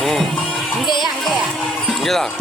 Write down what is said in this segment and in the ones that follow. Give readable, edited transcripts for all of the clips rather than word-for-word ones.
ம். இங்கேயா அங்கேயா? இங்கே தான்.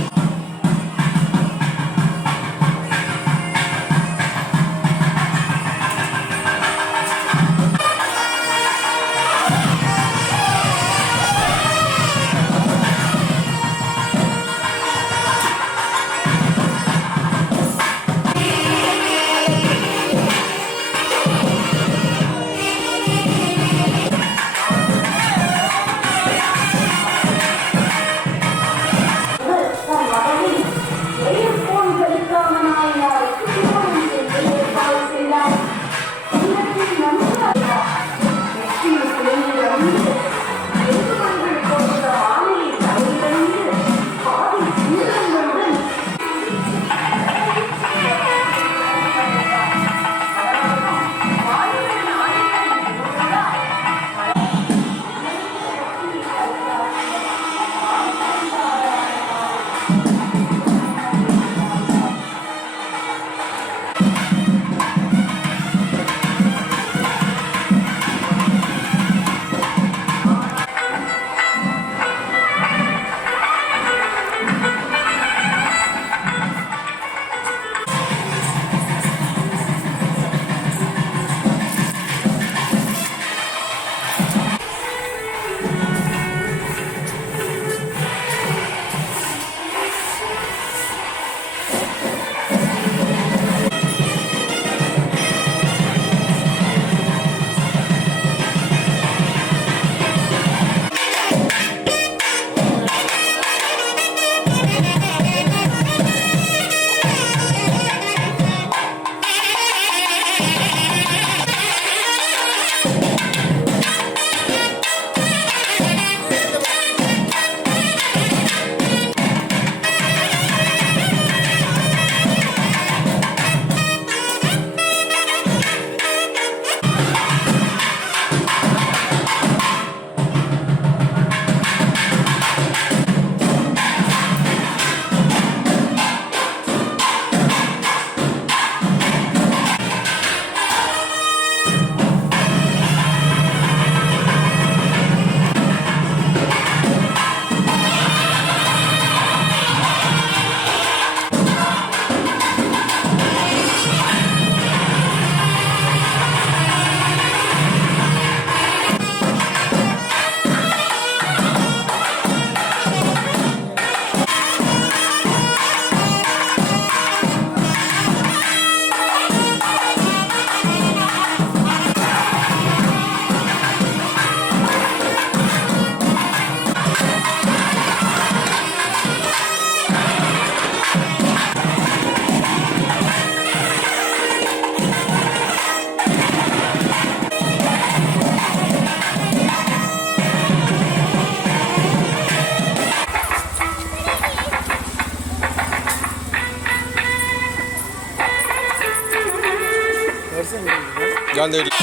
Gönderdik.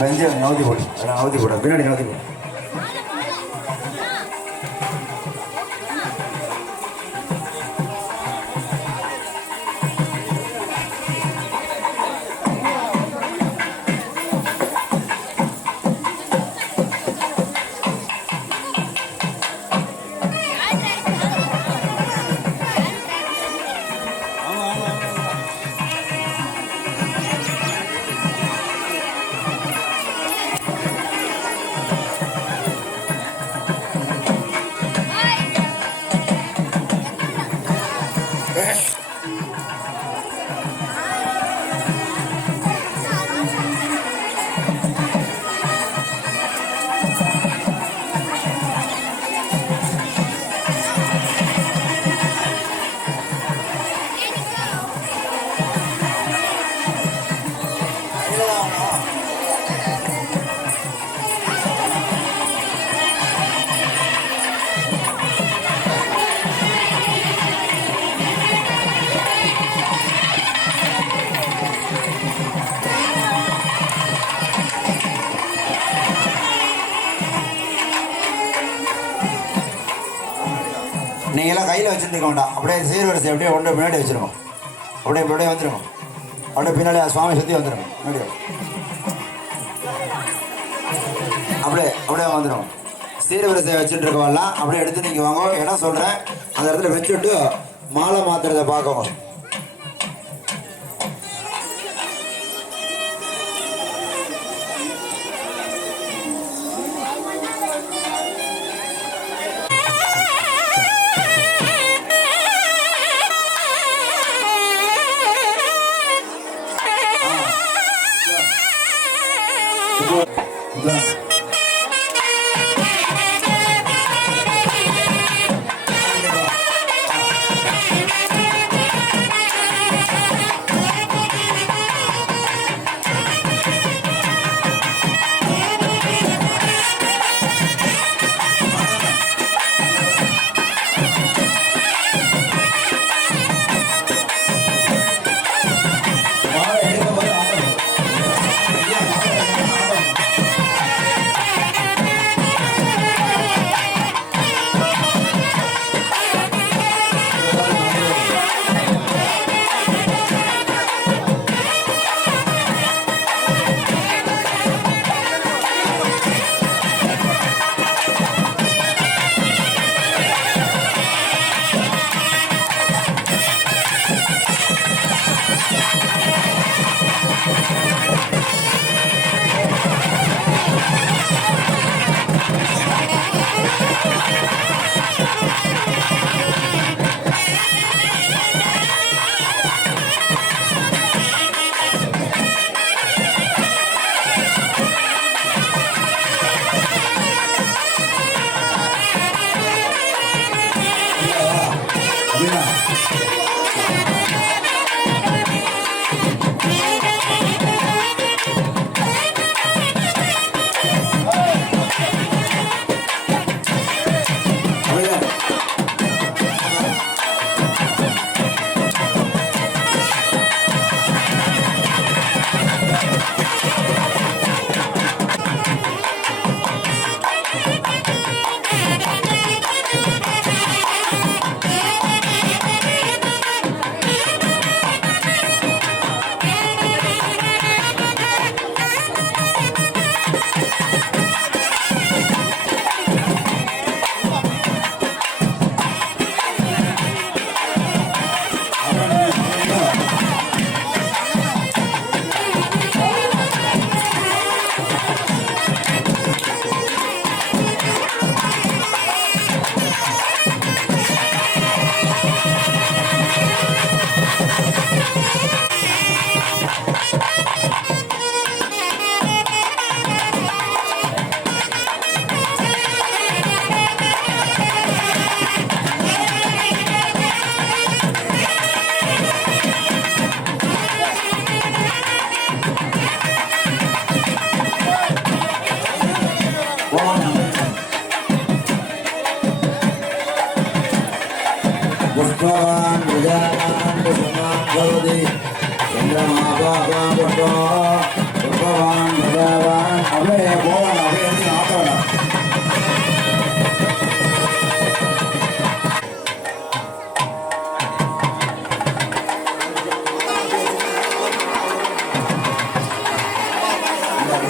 பெஞ்சு நவுத்தி போடு, அதெல்லாம் நவுத்தி போட, பின்னாடி நவுத்தி போடு. நீங்களாம் கையில் வச்சுருக்க வேண்டாம், அப்படியே சீர்வரிசை அப்படியே ஒன்று முன்னாடி வச்சுருக்கோம். அப்படியே அப்படியே வந்துருங்க, அப்படியே பின்னாடி சுவாமி சுற்றி வந்துடுங்க. முன்னாடி அப்படியே அப்படியே வந்துடும். சீர்வரிசை வச்சுட்டு இருக்கவெல்லாம் அப்படியே எடுத்து நீங்கள் வாங்க. இடம் சொல்கிறேன், அந்த இடத்துல வச்சுட்டு மாலை மாத்துறதை பார்க்கணும்.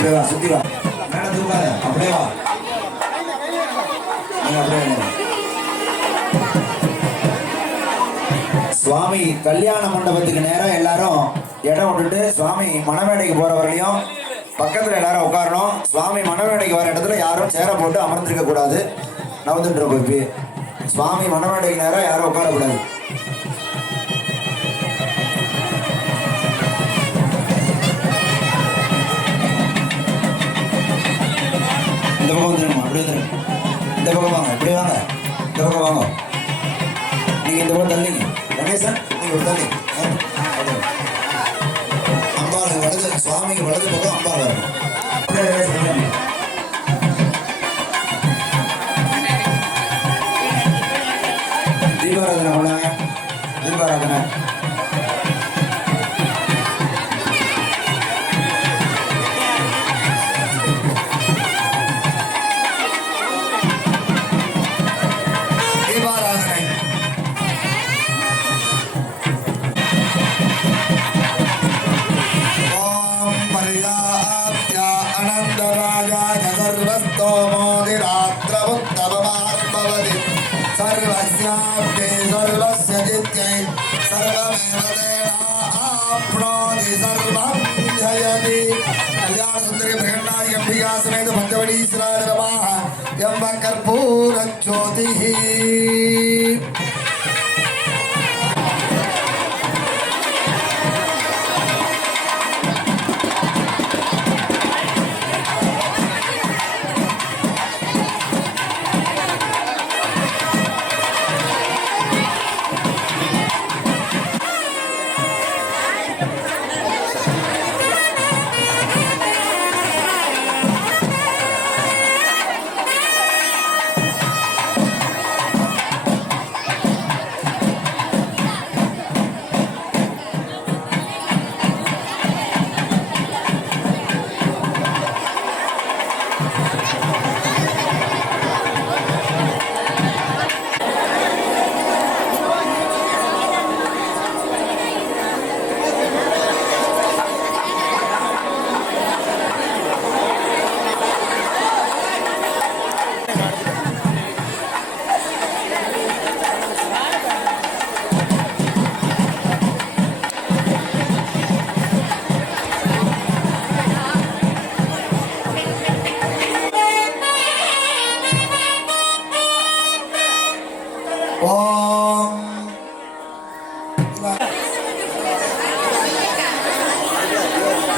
அப்படியே வா, சுத்தி வா. மேல தூக்காத, அப்படியே வா. அப்படியே வா. சுவாமி கல்யாண மண்டபத்துக்கு நேரம் எல்லாரும் இடம் விட்டுட்டு சுவாமி மணமேடைக்கு போற வரையிலையும் பக்கத்துல எல்லாரும் உட்காரணும். சுவாமி மணமேடைக்கு வர இடத்துல யாரும் சேர போட்டு அமர்ந்திருக்க கூடாது. நவந்துட்டு போய் சுவாமி மணமேடைக்கு நேரம் யாரும் உட்காரக்கூடாது. இந்த பக்கம் வந்துருமா, அப்படி வந்துடும். இந்த பக்கம் வாங்க, இப்படி வாங்க, இந்த பக்கம் வாங்க. நீங்க இந்த பக்கம் தள்ளிங்க. கணேசன் நீங்க ஒரு தள்ளி. அம்பாளுக்கு வலது, சுவாமிக்கு வலது பக்கம் அம்பாள் வரணும். தீபாராதனை பண்ணாங்க, தீபாராதனை. कर्पूर ज्योति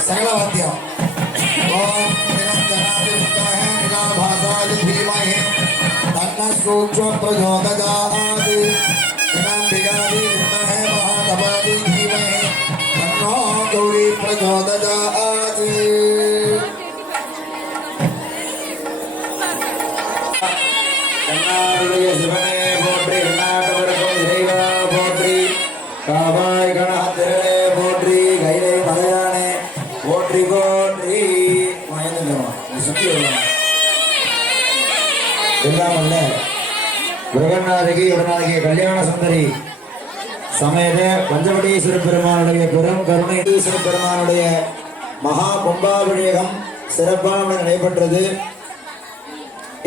सकलवाद्यम ओम निरंजनादित्याय निराभासाय धीमहि तन्नः सूक्ष्म प्रचोदयात् निरंबिकादि विद्महे महातपादि धीमहि तन्नो गौरी प्रचोदयात् कन्नाडुடைய சிவனே போற்றி கர்நாடகவர்க்கும் இறைவா போற்றி காவாய் கணாதிரே போற்றி கைலை மலையானே போற்றி போற்றி சுத்தி எல்லாம் அல்ல பிரகநாதகி உடனாகிய கல்யாண சுந்தரி சமேத பஞ்சவடீஸ்வர பெருமானுடைய பெரும் கருணீஸ்வர பெருமானுடைய மகா கும்பாபிஷேகம் சிறப்பான நடைபெற்றது.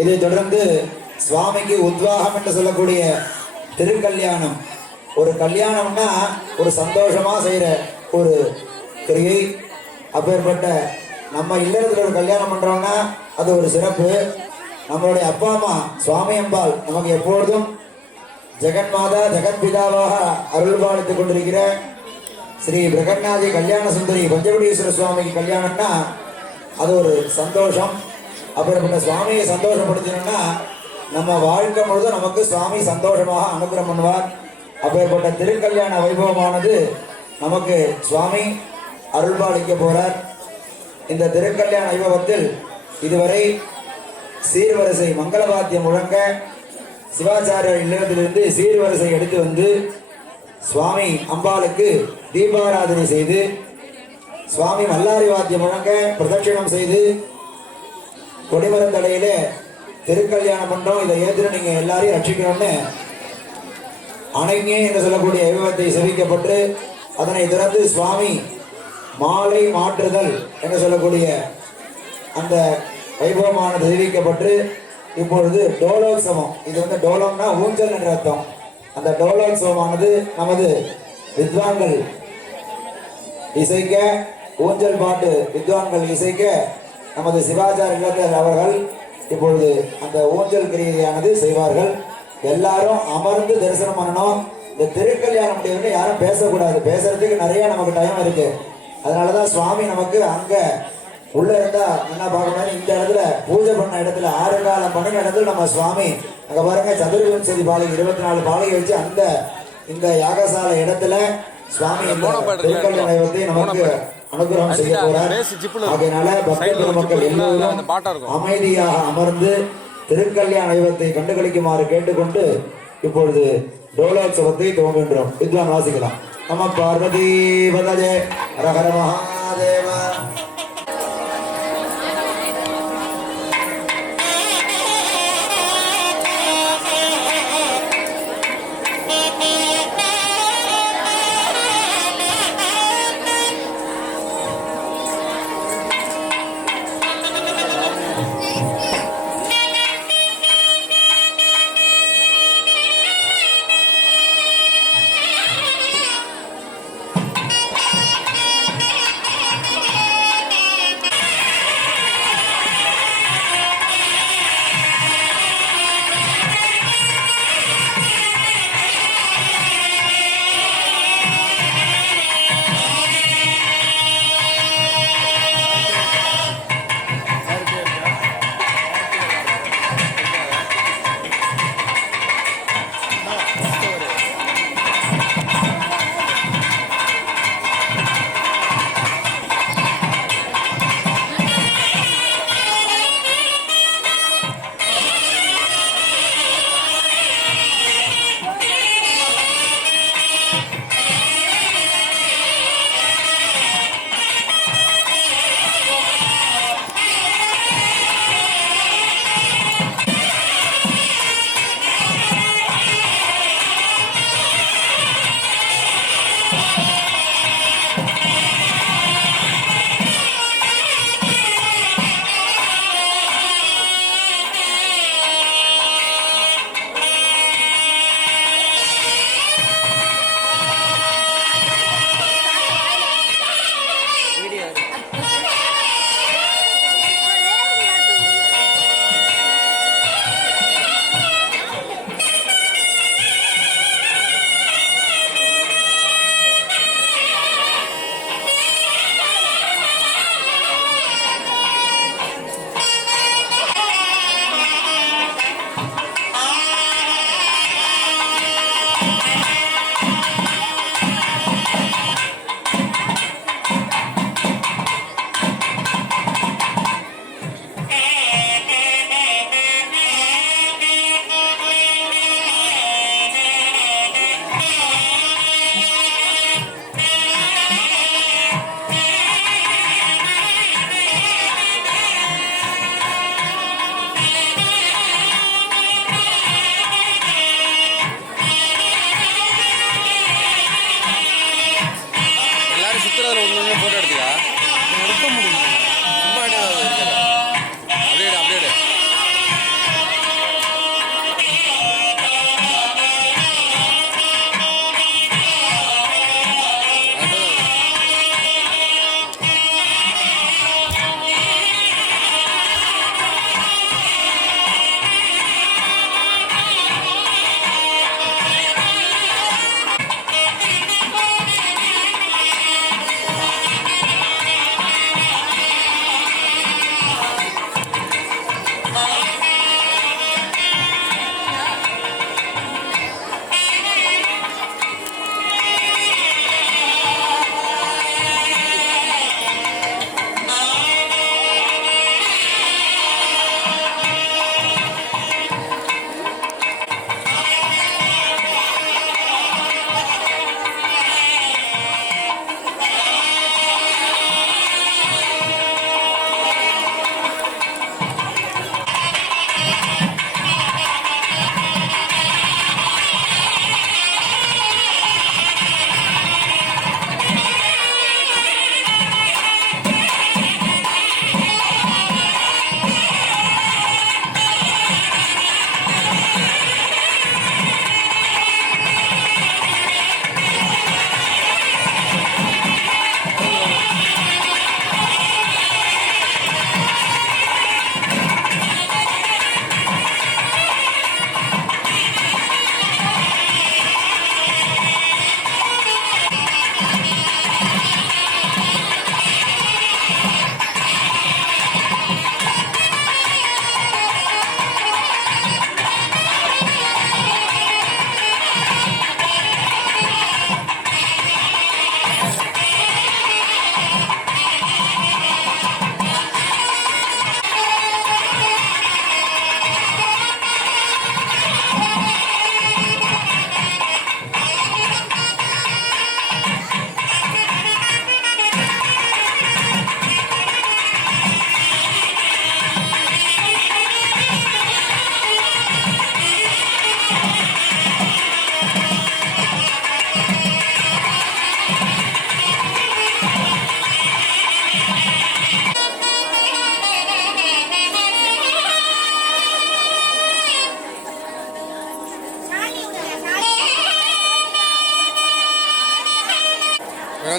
இதைத் தொடர்ந்து சுவாமிக்கு உத்வாகம் என்று சொல்லக்கூடிய திருக்கல்யாணம். ஒரு கல்யாணம்னா ஒரு சந்தோஷமா செய்யற ஒரு கிரியை. அப்பேற்பட்ட நம்ம இல்லறத்துல ஒரு கல்யாணம் பண்றோம்னா அது ஒரு சிறப்பு. நம்மளுடைய அப்பா அம்மா சுவாமி அம்பாள் நமக்கு எப்பொழுதும் ஜெகன்மாதா ஜெகன்பிதாவாக அருள்பாலித்துக் கொண்டிருக்கிற ஸ்ரீ பிரகன்னாதி கல்யாண சுந்தரி பஞ்சவடீஸ்வர சுவாமிக்கு கல்யாணம்னா அது ஒரு சந்தோஷம். அப்பேற்பட்ட சுவாமியை சந்தோஷப்படுத்தணும்னா நம்ம வாழ்க்கை முழுதும் நமக்கு சுவாமி சந்தோஷமாக அனுகிரகம் பண்ணுவார். அப்பேற்பட்ட திருக்கல்யாண வைபவமானது நமக்கு சுவாமி அருள்பாலிக்க போறார். இந்த திருக்கல்யாண வைபவத்தில் இதுவரை சீர்வரிசை மங்களவாத்தியம் முழங்க சிவாச்சாரியர் இல்லத்திலிருந்து சீர்வரிசை எடுத்து வந்து சுவாமி அம்பாளுக்கு தீபாராதனை செய்து சுவாமி மல்லாரி வாத்தியம் முழங்க பிரதட்சிணம் செய்து கொடிமரந்தடையில திருக்கல்யாணம் பண்றோம். இதை ஏற்று நீங்க எல்லாரையும் ரட்சிக்கணும்னு அணைங்கே என்று சொல்லக்கூடிய வைபவத்தை செவிக்கப்பட்டு அதனை தொடர்ந்து சுவாமி மாலை மாற்றுதல் என்று சொல்லக்கூடிய அந்த வைபவமானது தெரிவிக்கப்பட்டு இப்பொழுது டோலோத்சவம், இது வந்து டோலம்னா ஊஞ்சல் என்ற அர்த்தம். அந்த டோலோத்சவமானது நமது வித்வான்கள் இசைக்க, ஊஞ்சல் பாட்டு வித்வான்கள் இசைக்க நமது சிவாச்சார இல்லத்தர் அவர்கள் இப்பொழுது அந்த ஊஞ்சல் கிரியையானது செய்வார்கள். எல்லாரும் அமர்ந்து தரிசனம் பண்ணணும். இந்த திருக்கல்யாணம் முடிவுன்னு யாரும் பேசக்கூடாது. பேசுறதுக்கு நிறைய நமக்கு டைம் இருக்கு. அதனாலதான் சுவாமி நமக்கு அங்க உள்ள இருந்தா என்ன பார்க்கணும், இந்த இடத்துல பூஜை பண்ண இடத்துல 6 காலம் பண்ணின இடத்துல நம்ம சுவாமி அங்க பாருங்க சதுர்விம்சதி பாலிகை 24 பாலிகை வச்சு அந்த இந்த யாகசாலை இடத்துல சுவாமி திருக்கல்யாண தெய்வத்தை நமக்கு அனுகிரகம் செய்ய போறார். அதனால பக்தர்கள் மக்கள் எல்லோரும் அமைதியாக அமர்ந்து திருக்கல்யாண தெய்வத்தை கண்டுகளிக்குமாறு கேட்டுக்கொண்டு இப்பொழுது டோலோத்சவத்தை துவங்குகின்றோம். வித்வான் வாசிக்கலாம். நம பார்வதி பதஜே ஹர ஹர மகாதேவ.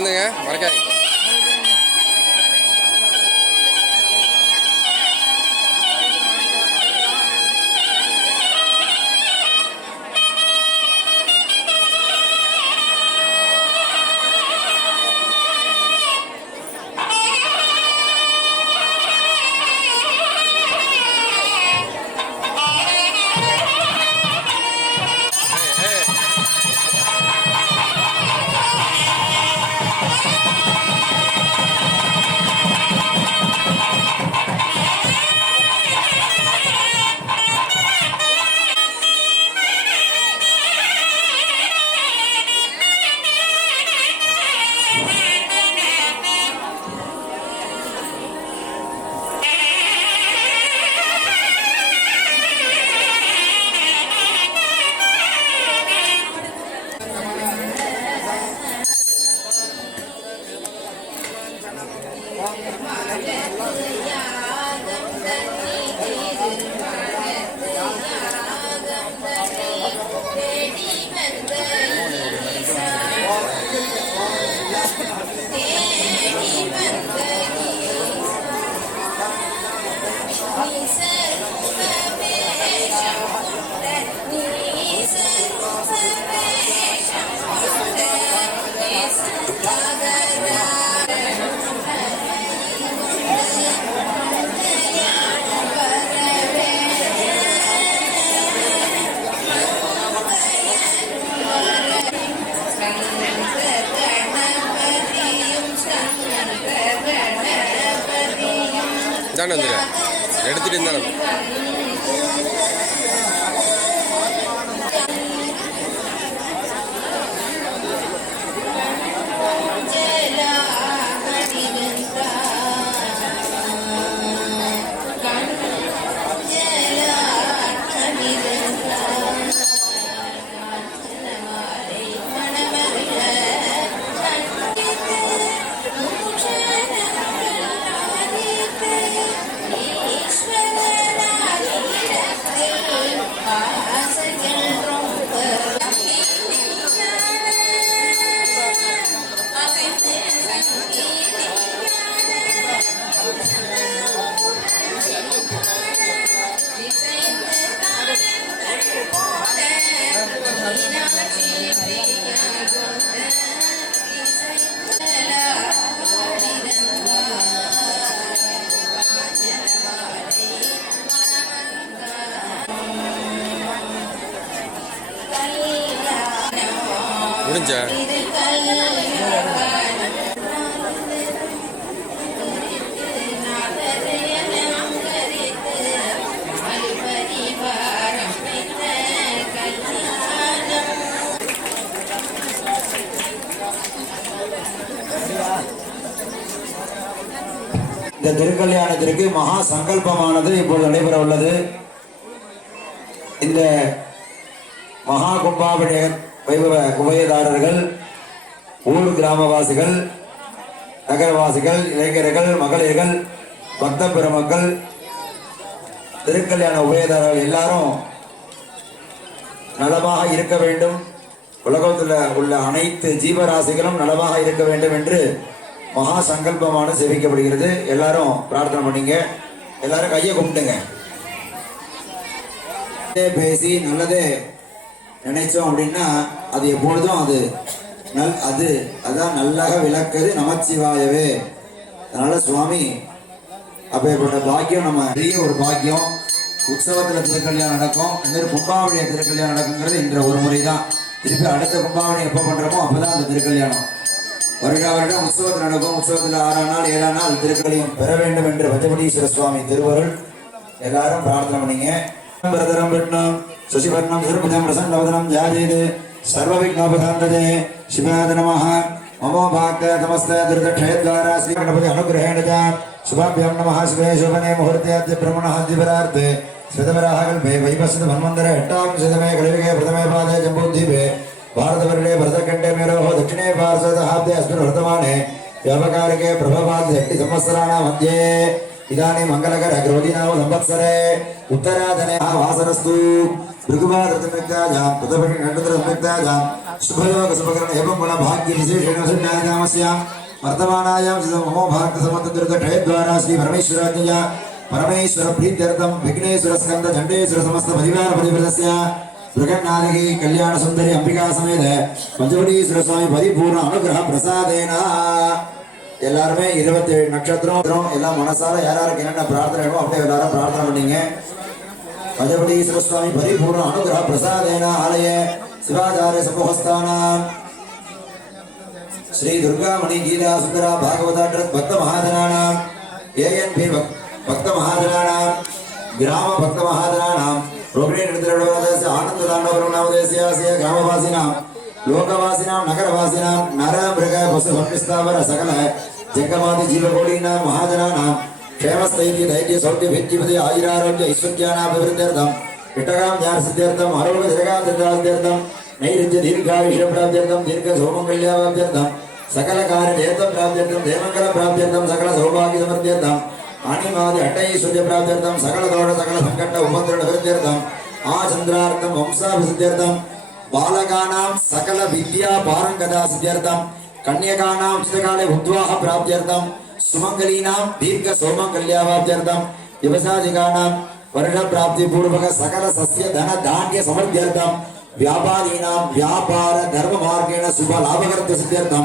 வந்துங்க மறக்காதீங்க. இதானே வந்துடு எடுத்துகிட்டு இருந்தானே. முடிஞ்ச இந்த திருக்கல்யாணத்திற்கு மகா சங்கல்பமானது இப்பொழுது நடைபெற உள்ளது. இந்த மகா கும்பாபிஷேக வைபவ உபயதாரர்கள், ஊர் கிராமவாசிகள், நகரவாசிகள், இளைஞர்கள், மகளிர்கள், பக்த பெருமக்கள், திருக்கல்யாண உபயதாரர்கள் எல்லாரும் நலமாக இருக்க வேண்டும், உலகத்தில் உள்ள அனைத்து ஜீவராசிகளும் நலமாக இருக்க வேண்டும் என்று மகா சங்கல்பமான சேவிக்கப்படுகிறது. எல்லாரும் பிரார்த்தனை பண்ணீங்க. எல்லாரும் கையை கும்பிட்டுங்க. பேசி நல்லதே நினைச்சோம் அப்படின்னா அது எப்பொழுதும் அதான் நல்லக விளக்குது நமச்சிவாயவே. அதனால சுவாமி அப்பேற்பட்ட பாக்கியம் நம்ம பெரிய ஒரு பாக்கியம். உற்சவத்துல திருக்கல்யாணம் நடக்கும், இந்த மாதிரி கும்பாவளிய திருக்கல்யாணம் நடக்குங்கிறது இன்ற ஒரு முறை தான். திருப்பி அடுத்த கும்பாவளி எப்போ பண்றோமோ அப்பதான் அந்த திருக்கல்யாணம் வருடம் உற்சவத்தில் நடக்கும். உற்சவத்தில் 6ஆம் நாள் 7ஆம் நாள் திருக்கல்யாணம் பெற வேண்டும் என்று பஞ்சமுடீஸ்வர சுவாமி திருவருள். எல்லாரும் பிரார்த்தனை பண்ணீங்க. பிரதரம் விஷ்ணம் சுசிவர்ணம் சிறுபுஜம் பிரசன்னவதனம் ஜாதீது சர்வ விக்னோபசாந்ததே சிவாய நமः. மமோ பாக்த நமஸ்த திருதக்ஷயத்வாரா ஸ்ரீ கணபதி அனுகிரஹேண ச சுபாभ्यां நமः. சுபே சுபனே முகூர்த்தே பிரம்மணः திவரார்த்தே ஸ்ருதவராகல்பே வைவஸ்து மன்வந்தர எட்டாம் சதமே கலியுகே பிரதமே பாதே ஜம்பூத்வீபே भारतवर्णे भरतखंडे मेरोः दक्षिणे पार्श्वतः अस्मिन् वर्तमाने व्यापकारिके प्रभवाद्य संवत्सराणां मध्ये इदानीं मङ्गलकर क्रोधिनाम संवत्सरे उत्तराधने वासरस्तु भृगुवादृतमिक्ताजां तदपक्षणदृतमिक्ताजां शुभयोगसुभकरण एवं गुणभाग्यविशेषेण सिद्धानामस्यां वर्तमानायां सिद्धमो भारतसमन्तदृतक्षयद्वारा श्रीपरमेश्वराज्ञया परमेश्वर प्रीत्यर्थं विघ्नेश्वर स्कंद चंडेश्वर समस्त परिवार परिवृतस्य बृहन्नादिकी कल्याण सुंदरी अंबिका समेत पंचवटीश्वर स्वामी परिपूर्ण अनुग्रह प्रसादेन எல்லாரும் 27 நட்சத்திரம் எல்லாம் மனசால யாராருக்கு என்னென்ன பிரார்த்தனை வேணுமோ அப்படியே எல்லாரும் பிரார்த்தனை பண்ணீங்க. पंचवटीश्वर स्वामी परिपूर्ण अनुग्रह प्रसादेन आलय शिवाचार्य समूहस्थानां श्री दुर्गा मणि गीता सुंदरा भागवता भक्त महाजनानां एएनपी भक्त महाजनानां ग्राम भक्त महाजनानां रोहिणी नृत्यस्य आनंद तांडवनामदेशस्य ग्रामवासिनां लोकवासिनां नगरवासिनां नर मृग पशु भक्षस्थावर सकल जंगमादि जीवकोटीनां महाजनानां क्षेमस्थैर्य धैर्य सौख्य भिद्यपति आयुरारोग्य ऐश्वर्यानाभिवृद्ध्यर्थं इष्टकाम ज्ञान सिद्ध्यर्थं आरोग्य दीर्घाम सिद्धार्थं नैऋत्य दीर्घायुष्य प्राप्त्यर्थं दीर्घ सौमंगल्याप्त्यर्थं सकल कार्य जयतं प्राप्त्यर्थं देवमंगल प्राप्त्यर्थं सकल सौभाग्य समृद्ध्यर्थं अणिमादि अष्टैश्वर्य प्राप्त्यर्थं सकल दोष सकल संकट उपद्रव निवृत्त्यर्थं आचंद्रार्थं वंशाभिवृद्ध्यर्थं बालकानां सकल विद्या पारंगता सिद्ध्यर्थं कन्यकानां चितकाले उद्वाह प्राप्त्यर्थं सुमंगलीनां दीर्घ सौमंगल्यावाप्त्यर्थं व्यवसायिकानां वर्ष प्राप्ति पूर्वक सकल सस्य धन धान्य समृद्ध्यर्थं व्यापारीणां व्यापार धर्म मार्गेण शुभ लाभकर्त सिद्ध्यर्थं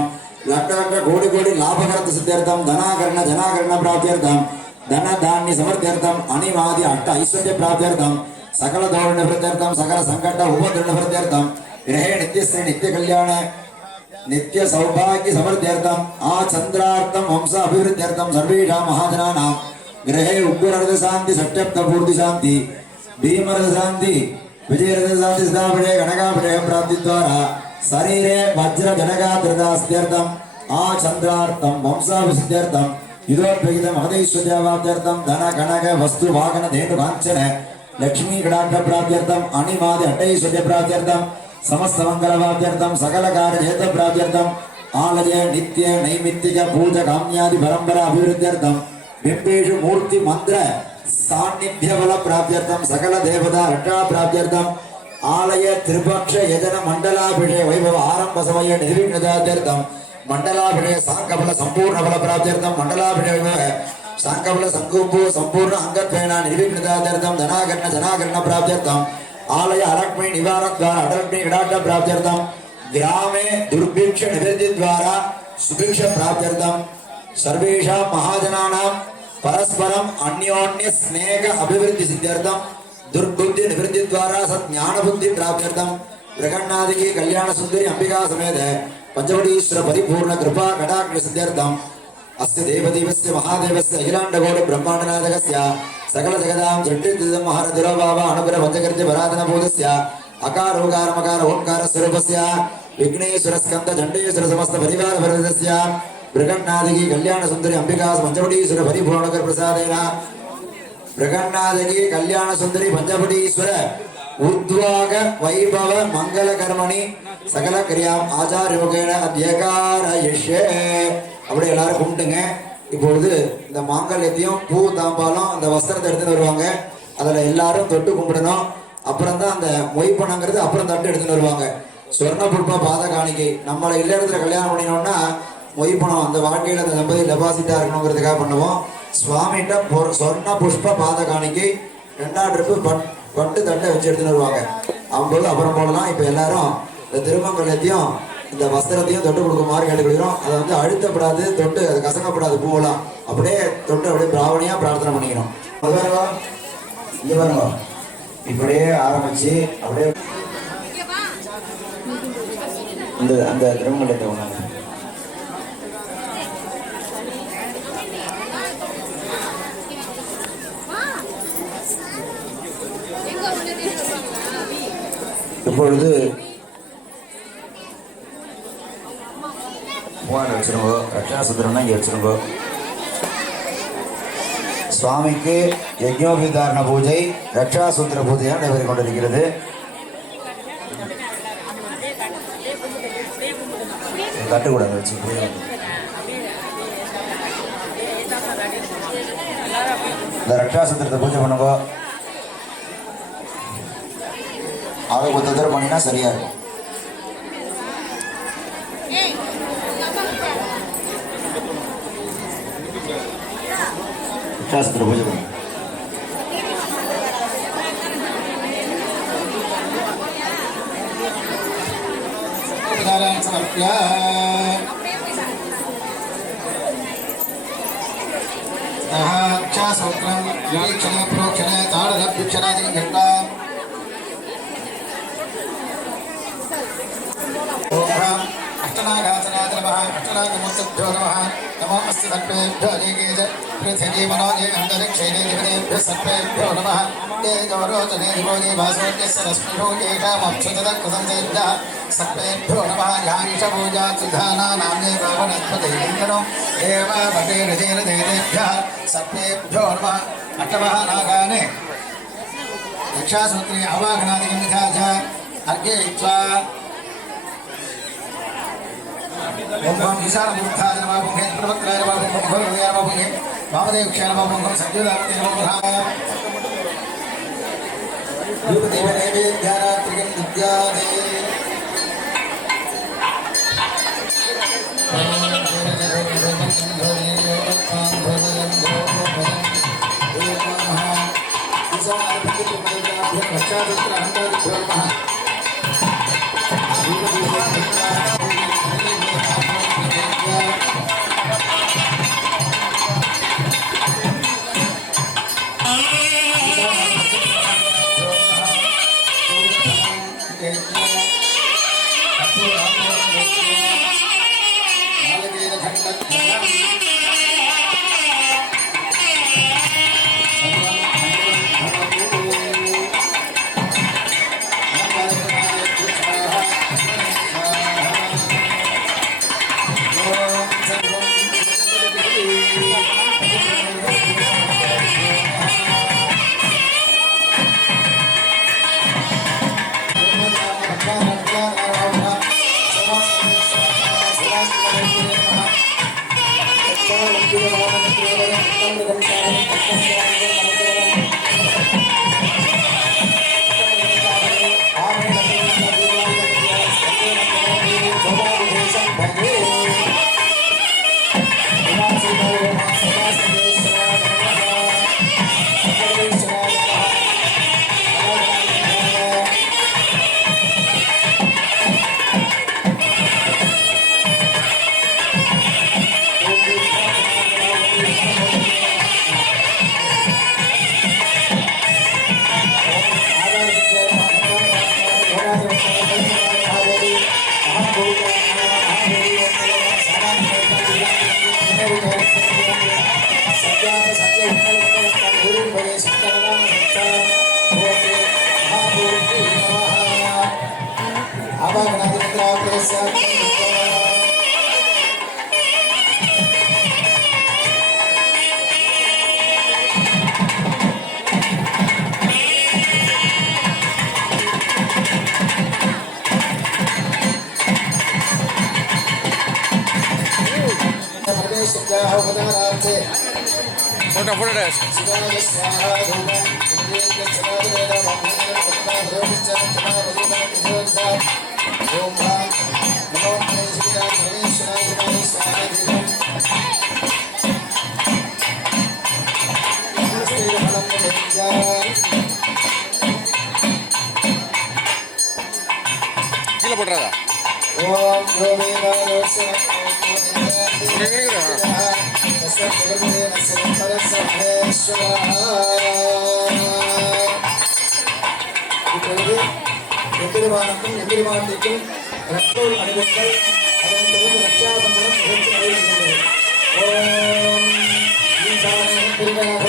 लक्ष लक्ष कोटि कोटि लाभकर्त सिद्ध्यर्थं धनाकर्ण जनाकर्ण प्राप्त्यर्थं धन धान्य समृद्ध्यर्थं अनिमादि अष्ट ऐश्वर्य प्राप्त्यर्थं सकल दोष निवृत्त्यर्थं सकल संकट उपद्रव निवृत्त्यर्थं गृहे नित्यस्य नित्य कल्याण नित्य सौभाग्य समृद्ध्यर्थं आचंद्रार्थं वंश अभिवृद्ध्यर्थं सर्वेषां महाजनानां गृहे उग्ररथ शांति षट्यप्त पूर्ति शांति भीमरथ शांति विजयरथ शांति सिद्धाभिषेक गणकाभिषेक प्राप्ति द्वारा शरीरे वज्र जनकात्रदास्त्यर्थं आचंद्रार्थं वंशाभिवृद्ध्यर्थं युधोद्भगित महदैश्वर्यावाप्त्यर्थं धन गणक वस्तु वाहन धेनु कांचन लक्ष्मी कटाक्ष प्राप्त्यर्थं अणिमादि अष्टैश्वर्य प्राप्त्यर्थं समस्त मंगलवाप्त्यर्थं सकल कार्य जयत प्राप्त्यर्थं आलय नित्य नैमित्तिक पूजा काम्यादि परंपरा अभिवृद्ध्यर्थं बिंबेषु मूर्ति मंत्र सान्निध्य बल प्राप्त्यर्थं सकल देवता रक्षा प्राप्त्यर्थं आलय त्रिपक्ष यजन मंडलाभिषेक वैभव आरंभ समय निर्विघ्नतार्थं मंडलाभिषेक सांकबल संपूर्ण बल प्राप्त्यर्थं मंडलाभिषेक सांकबल संकुंभो संपूर्ण अंगत्वेन निर्विघ्नतार्थं धनाकर्ण जनाकर्ण प्राप्त्यर्थं आलय अलक्ष्मी निवारण द्वारा अडलक्ष्मी कटाक्ष प्राप्त्यर्थं ग्रामे दुर्भिक्ष निवृत्ति द्वारा सुभिक्ष प्राप्त्यर्थं सर्वेषां महाजनानां परस्परं अन्योन्य स्नेह अभिवृद्धि सिद्ध्यर्थं दुर्बुद्धि निवृत्ति द्वारा सज्ञान बुद्धि प्राप्त्यर्थं प्रगन्नादिकी कल्याण सुंदरी अंबिका समेत पंचवटीश्वर परिपूर्ण कृपा कटाक्ष सिद्ध्यर्थं अस्य देवदेवस्य महादेवस्य अखिलाण्डकोटि ब्रह्माण्डनाथकस्य सकल जगदां जटितम महारथिरो बाबा अनुग्रह पंचकृत्य पराधन बोधस्य अकार ओकार मकार ओंकार स्वरूपस्य विघ्नेश्वर स्कंद चंडेश्वर समस्त परिवार वर्गस्य बृहन्नादिकी कल्याण सुंदरी अंबिका पंचवटीश्वर परिपूर्ण अनुग्रह प्रसादेन बृहन्नादिकी कल्याण सुंदरी पंचवटीश्वर उद्वाग वैभव मंगल कर्मणि सकल क्रियाम आचार योगेन अध्यकारयिष्ये அப்படியே எல்லாரும் கும்பிட்டுங்க. இப்பொழுது இந்த மாங்கல்யத்தையும் பூ தாம்பாலம் அந்த வஸ்திரத்தை எடுத்துன்னு வருவாங்க. அதில் எல்லாரும் தொட்டு கும்பிடணும். அப்புறம் தான் அந்த மொய்ப்பணங்கிறது அப்புறம் தட்டு எடுத்துன்னு வருவாங்க. சொர்ண புஷ்ப பாத காணிக்கை நம்மளை இல்லறத்துல கல்யாணம் பண்ணினோம்னா மொய்ப்பணம் அந்த வாழ்க்கையில் அந்த தம்பதி டெபாசிட்டாக இருக்கணுங்கிறதுக்காக பண்ணுவோம். சுவாமிகிட்ட சொர்ண புஷ்ப பாத காணிக்கை 2ஆம் ட்ரிப்பு பட்டு தட்டை வச்சு எடுத்துன்னு வருவாங்க. அவங்க அப்புறம் போடலாம். இப்போ எல்லாரும் இந்த திருமங்கல்யத்தையும் இந்த வஸ்திரத்தையும் தொட்டு கொடுக்குமாறு கேட்டுக்கிறோம். அதை வந்து அழுத்தப்படாது, தொட்டு அது கசங்கப்படாது, பூவெல்லாம் அப்படியே தொட்டு அப்படியே பிராவணியா பிரார்த்தனை பண்ணிக்கிறோம். இங்க பாருங்க, இப்படியே ஆரம்பிச்சு அப்படியே அந்த திருமங்கலத்தை ஒண்ணாங்க. இப்பொழுது வச்சிருங்கோ, ரட்சாசுத்திரம்னா இங்கே வச்சிருங்கோ. சுவாமிக்கு யஜ்ஞோபவிதாரண பூஜை, ரட்சாசுத்திர பூஜையாக நடைபெற்றுக் கொண்டிருக்கிறது. கட்டுக்கூடாது வச்சு இந்த ரட்சாசுத்திரத்தை பூஜை பண்ணுங்கோ. அவங்க ஒருத்தர் பண்ணினா சரியா இருக்கும். சாஸ்திர பூஜை பண்ணு. सूत्रम विवेक्षण प्रोक्षण ताड़लभ्युक्षणादि घंटा ओम अष्टनागासनाय नमः अष्टनागमुक्तभ्यो नमः नमो अस्य सर्पेभ्यो अनेकेज पृथिवी मनोजे अन्तरिक्षे देवेभ्यः सर्पेभ्यो नमः ये गौरोचने दिवोजे वासोद्यस्य रश्मिभो येषामक्षतदकृतन्तेभ्यः सर्पेभ्यो नमः यानिषपूजा त्रिधाना नाम्ने रावणत्वते इन्द्रो देवावते रजेन देवेभ्यः सर्पेभ्यो नमः अष्टमः नागाने दक्षासूत्रे अवाहनादिकं विधाय अर्घ्ययित्वा ओम ईशानमूर्धाय नमः ओम प्रवक्त्राय नमः ओम भगवते नमः ओम वामदेवक्षाय नमः ओम सज्जदाते नमः रूपदेव नैवेद्यारात्रिकं विद्यादे फोटो फोटो கீழே போட்டுறாதா எம்பெருமானுக்கும் எம்பெருமானுக்கும் ரத்தோல் அணிவித்தல் அதன் தொடர்ந்து ரட்சாபந்தனம் நிகழ்ச்சி நடைபெறுகிறது. ஓம் ஈசானே திருமணம்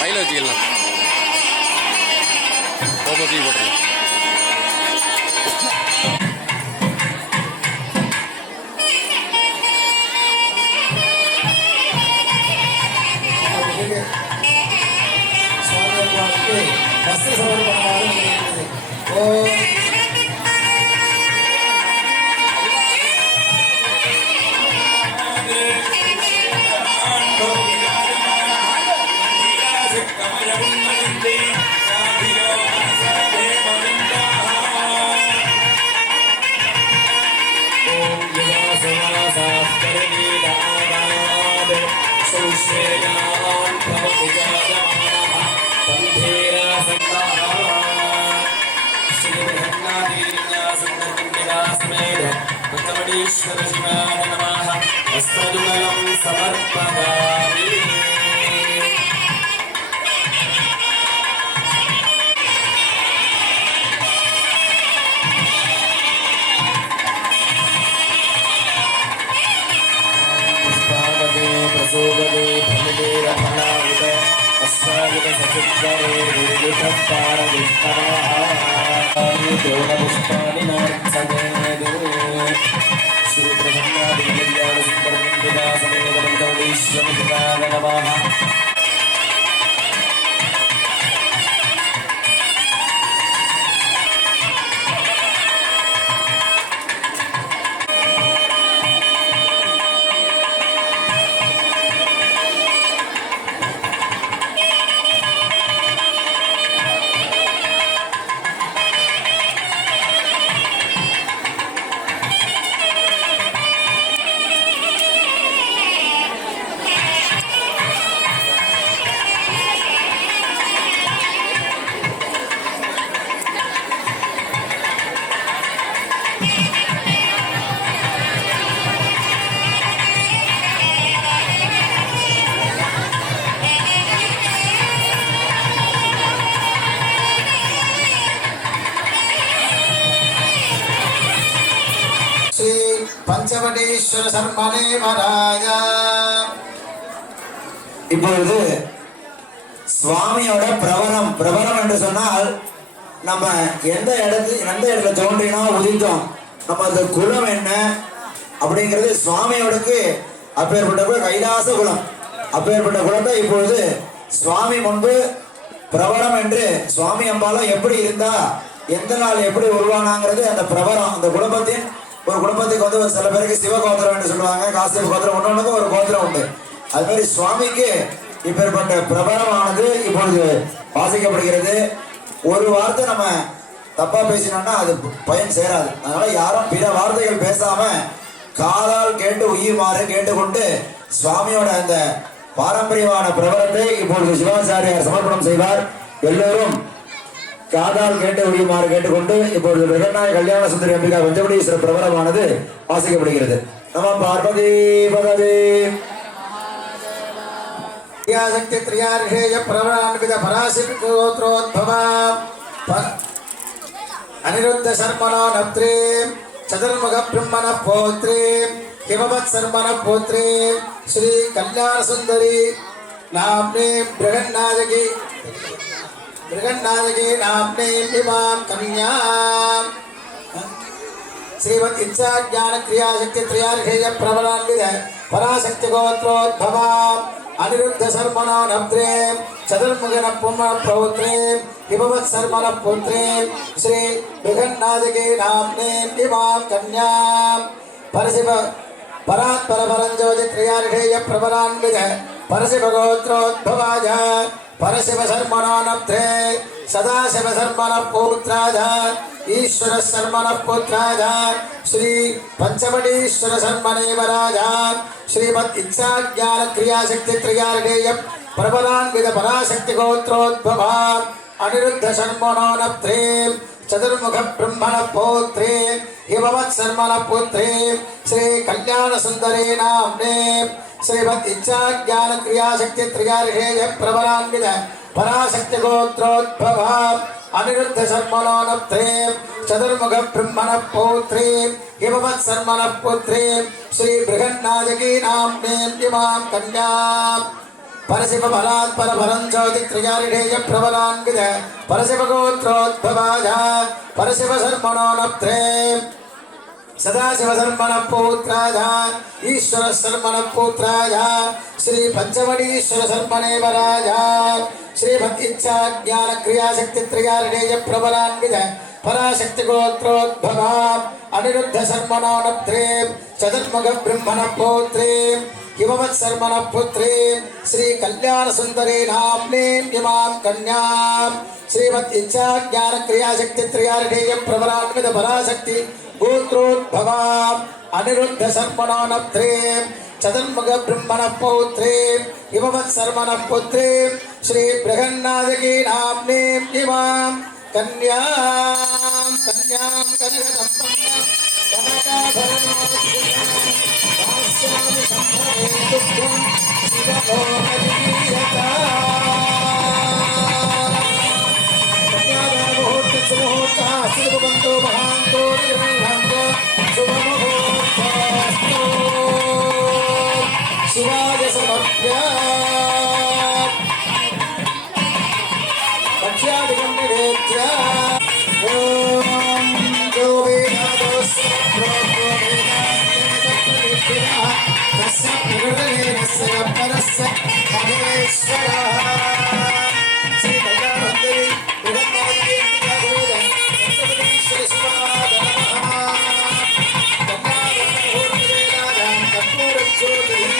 கையில் வச்சுக்கலாம் போட்டோ தூக்கி போட்டுருலாம் வஸ்திர சமர்ப்பணமாக ஓம் समर्पयामि पुष्पावते प्रसोदते फलितेरफलावित अश्वायुत सचिद्वरे विविधः पारविष्टवाः द्रोणपुष्पाणि नार्चयेत् श्री प्रसन्नादि कल्याण सुंदर मंदिरा समेत पंचवटीश्वर पिताय नमः पंचवटीश्वर शर्मणे महाराज இப்பொழுது சுவாமியோட பிரபலம் என்று சொன்னால் நம்ம எந்த இடத்துல தோன்றினோம் உதித்தோம் நம்ம அந்த குலம் என்ன அப்படிங்கிறது சுவாமியோடக்கு அப்பேற்பட்ட கைலாச குலம். அப்பேற்பட்ட குலத்தை இப்பொழுது சுவாமி முன்பு பிரபலம் என்று சுவாமி அம்பாலும் எப்படி இருந்தா எந்த நாள் எப்படி உருவானாங்கிறது அந்த பிரபலம் அந்த குடும்பத்தின் ஒரு குடும்பத்துக்கு வந்து ஒரு சில பேருக்கு சிவ கோத்திரம் என்று சொல்லுவாங்க, காசிய கோத்திரம், ஒன்னொன்னுக்கும் ஒரு கோத்திரம் உண்டு. அது மாதிரி சுவாமிக்கு இப்பேற்பட்ட பிரபலமானது இப்பொழுது வாசிக்கப்படுகிறது. ஒரு வார்த்தை நம்ம தப்பா பேசினோம்னா அது பயன் சேராது. அதனால யாரும் பிற வார்த்தைகள் பேசாம காதால் கேட்டு உயிர்மாறு கேட்டுக்கொண்டு சுவாமியோட அந்த பாரம்பரியமான பிரபலத்தை இப்பொழுது சிவாச்சாரியார் சமர்ப்பணம் செய்வார். எல்லோரும் காதால் கேட்டு உயிர்மாறு கேட்டுக்கொண்டு இப்பொழுது பிரகநாய கல்யாண சுந்தரி அம்பிகா பஞ்சவடீஸ்வர பிரபலமானது வாசிக்கப்படுகிறது. நம பார்வதி பதவி क्रियाशक्ति त्रियार्षेय प्रवणान्वित पराशिव गोत्रोद्भवा अनिरुद्ध शर्मणो नप्त्रे चतुर्मुख ब्रह्मण पौत्रे हिमवत् शर्मण पौत्रे श्री कल्याण सुंदरी नाम्ने बृहन्नायकी नाम्ने इमां कन्या श्रीमद इच्छा ज्ञान क्रियाशक्ति त्रियार्षेय प्रवणान्वित पराशक्ति गोत्रोद्भवा अनिरुद्ध शर्मणो नप्त्रे चतुर्मुखन पुम्म पौत्रे हिमवत् शर्मण पुत्रे श्री बृहन्नायकी नाम्ने इमां कन्या परशिव परात्पर परंज्योति त्रियार्षेय प्रवरान्वित परशिवगोत्रोद्भवाय परशिवशर्मणोऽनब्धे सदाशिवशर्मणपुत्राय ईश्वरशर्मणपुत्राय श्री पंचवटीश्वरशर्मणेवराय श्रीमद् इच्छाज्ञानक्रियाशक्तित्रयार्णेय प्रबलान्वित पराशक्तिगोत्रोद्भवा अनिरुद्धशर्मणोऽनब्धे चतुर्मुख ब्रह्मण पौत्रे हिमवत् शर्मण पुत्रे श्री कल्याण सुंदरे नाम्ने श्रीमद् इच्छा ज्ञान क्रिया शक्ति त्रियार्हेय प्रबलान्वित पराशक्ति गोत्रोद्भवा अनिरुद्ध शर्मणोऽनब्धे चतुर्मुख ब्रह्मण पौत्रे हिमवत् शर्मण पुत्रे श्री बृहन्नायकी नाम्ने इमां कन्यां परशिव बलात् परभरं ज्योति त्रियार्हेय प्रबलान्वित परशिव गोत्रोद्भवाय परशिव शर्मणोऽनब्धे सदाशिव शर्मणपुत्राय ईश्वर शर्मणपुत्राय श्री पंचवटीश्वर शर्मणेवराय श्रीमद् इच्छा ज्ञान क्रिया शक्ति त्रियार्णेय प्रबलान्वित पराशक्ति गोत्रोद्भवा अनिरुद्ध शर्मणोऽनब्धे चतुर्मुख ब्रह्मण पौत्रे हिमवत् शर्मण पुत्रे श्री कल्याण सुंदरे नाम्ने इमां कन्यां श्रीमद् इच्छा ज्ञान क्रिया शक्ति त्रियार्णेय प्रबलान्वित पराशक्ति गोत्रोद्भवा अनिरुद्ध शर्मणोऽनब्धे चतुर्मुख ब्रह्मण पौत्रे हिमवत् शर्मण पुत्रे श्री बृहन्नायकी नाम्ने इमां कन्यां कनकसम्पन्नां शिवाय समर्प्य भक्ष्यादिकं निवेद्य ॐ जो वेदादोस्य प्रोक्तो तस्य प्रकृतिरेणस्य परस्य महेश्वरः श्री कल्याणवन्दे बृहन्नायकी पंचवटीश्वर शिवाय नमः कन्यावन्दनहोर्वेदायां कर्पूरज्योतिः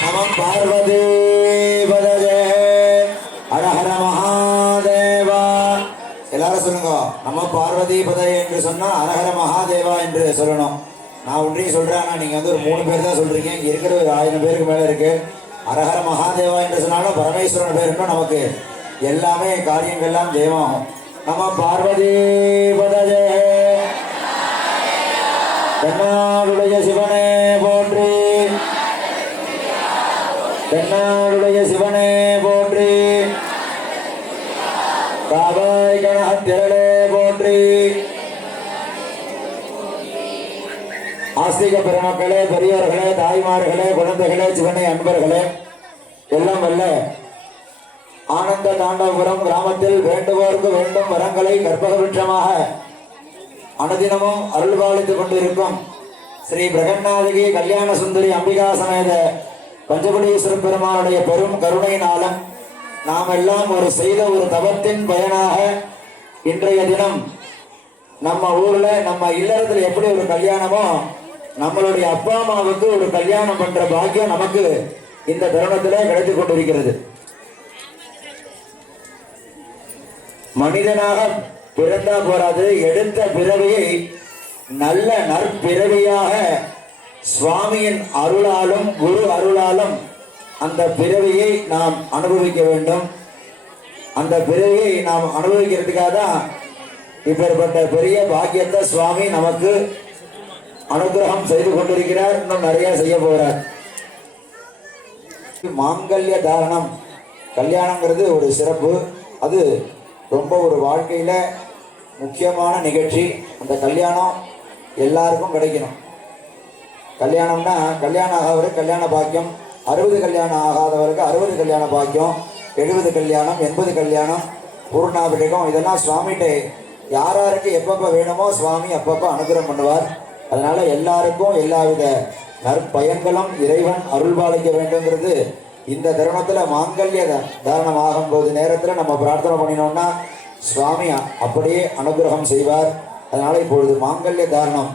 नमः पार्वती पदजे हर हर महादेव எல்லாரும் சொல்லுங்க. நம்ம பார்வதி பதை என்று சொன்னா அரஹர மகாதேவா என்று சொல்லணும். நான் ஒன்றையும் சொல்றேன், ஆனால் நீங்க வந்து ஒரு 3 பேர் தான் சொல்றீங்க. இங்க இருக்கிற ஒரு 1000 பேருக்கு மேல இருக்கு. அரஹர மகாதேவா என்று சொன்னாலும் பரமேஸ்வரன் பேர் இன்னும் நமக்கு எல்லாமே காரியங்கள்லாம் ஜெயமாகும். நம்ம பார்வதி பதஜே தென்னாடுடைய சிவனே போற்றி, தென்னாடுடைய சிவனே போற்றி, காவாய் கணத்திரளே போற்றி. ஆஸ்திக பெருமக்களே, பெரியவர்களே, தாய்மார்களே, குழந்தைகளே, சிவனை அன்பர்களே, எல்லாம் வல்ல ஆனந்த தாண்டவபுரம் கிராமத்தில் வேண்டுவோருக்கு வேண்டும் வரங்களை கற்பக விருட்சமாக அனுதினமும் அருள்பாலித்துக் கொண்டிருக்கும் ஸ்ரீ பிரகன்னாதிகி கல்யாண சுந்தரி அம்பிகா சமேத பஞ்சகுடீஸ்வர பெருமானுடைய பெரும் கருணையினாலும் நாம் எல்லாம் செய்த ஒரு தவத்தின் பயனாக இன்றைய தினம் நம்ம ஊர்ல நம்ம இல்லறத்துல எப்படி ஒரு கல்யாணமோ நம்மளுடைய அப்பா அம்மாவுக்கு ஒரு கல்யாணம் பண்ற பாக்கியம் நமக்கு இந்த தருணத்திலே கிடைத்துக் கொண்டிருக்கிறது. மனிதனாக பிறந்தா போராது, எடுத்த பிறவியை நல்ல நற்பிறவியாக சுவாமியின் அருளாலும் குரு அருளாலும் அந்த பிறவியை நாம் அனுபவிக்க வேண்டும். அந்த பிறவியை நாம் அனுபவிக்கிறதுக்காக தான் இப்பேற்பட்ட பெரிய பாக்கியத்தை சுவாமி நமக்கு அனுகிரகம் செய்து கொண்டிருக்கிறார். இன்னும் நிறைய செய்ய போகிறார். மாங்கல்ய தாரணம், கல்யாணங்கிறது ஒரு சிறப்பு. அது ரொம்ப ஒரு வாழ்க்கையில முக்கியமான நிகழ்ச்சி. அந்த கல்யாணம் எல்லாருக்கும் கிடைக்கணும். கல்யாணம்னா கல்யாணம் ஆகாதவருக்கு கல்யாண பாக்கியம், 60 கல்யாணம் ஆகாதவருக்கு 60 கல்யாண பாக்கியம், 70 கல்யாணம், 80 கல்யாணம், பூர்ணாபிஷேகம், இதெல்லாம் சுவாமிகிட்ட யாராருக்கு எப்பப்போ வேணுமோ சுவாமி அப்பப்போ அனுகிரகம் பண்ணுவார். அதனால எல்லாருக்கும் எல்லாவித நற்பயன்களும் இறைவன் அருள்பாலிக்க வேண்டுங்கிறது இந்த தருணத்துல மாங்கல்ய தாரணம் ஆகும் போது நேரத்தில் நம்ம பிரார்த்தனை பண்ணினோம்னா சுவாமி அப்படியே அனுகிரகம் செய்வார். அதனால இப்பொழுது மாங்கல்ய தாரணம்,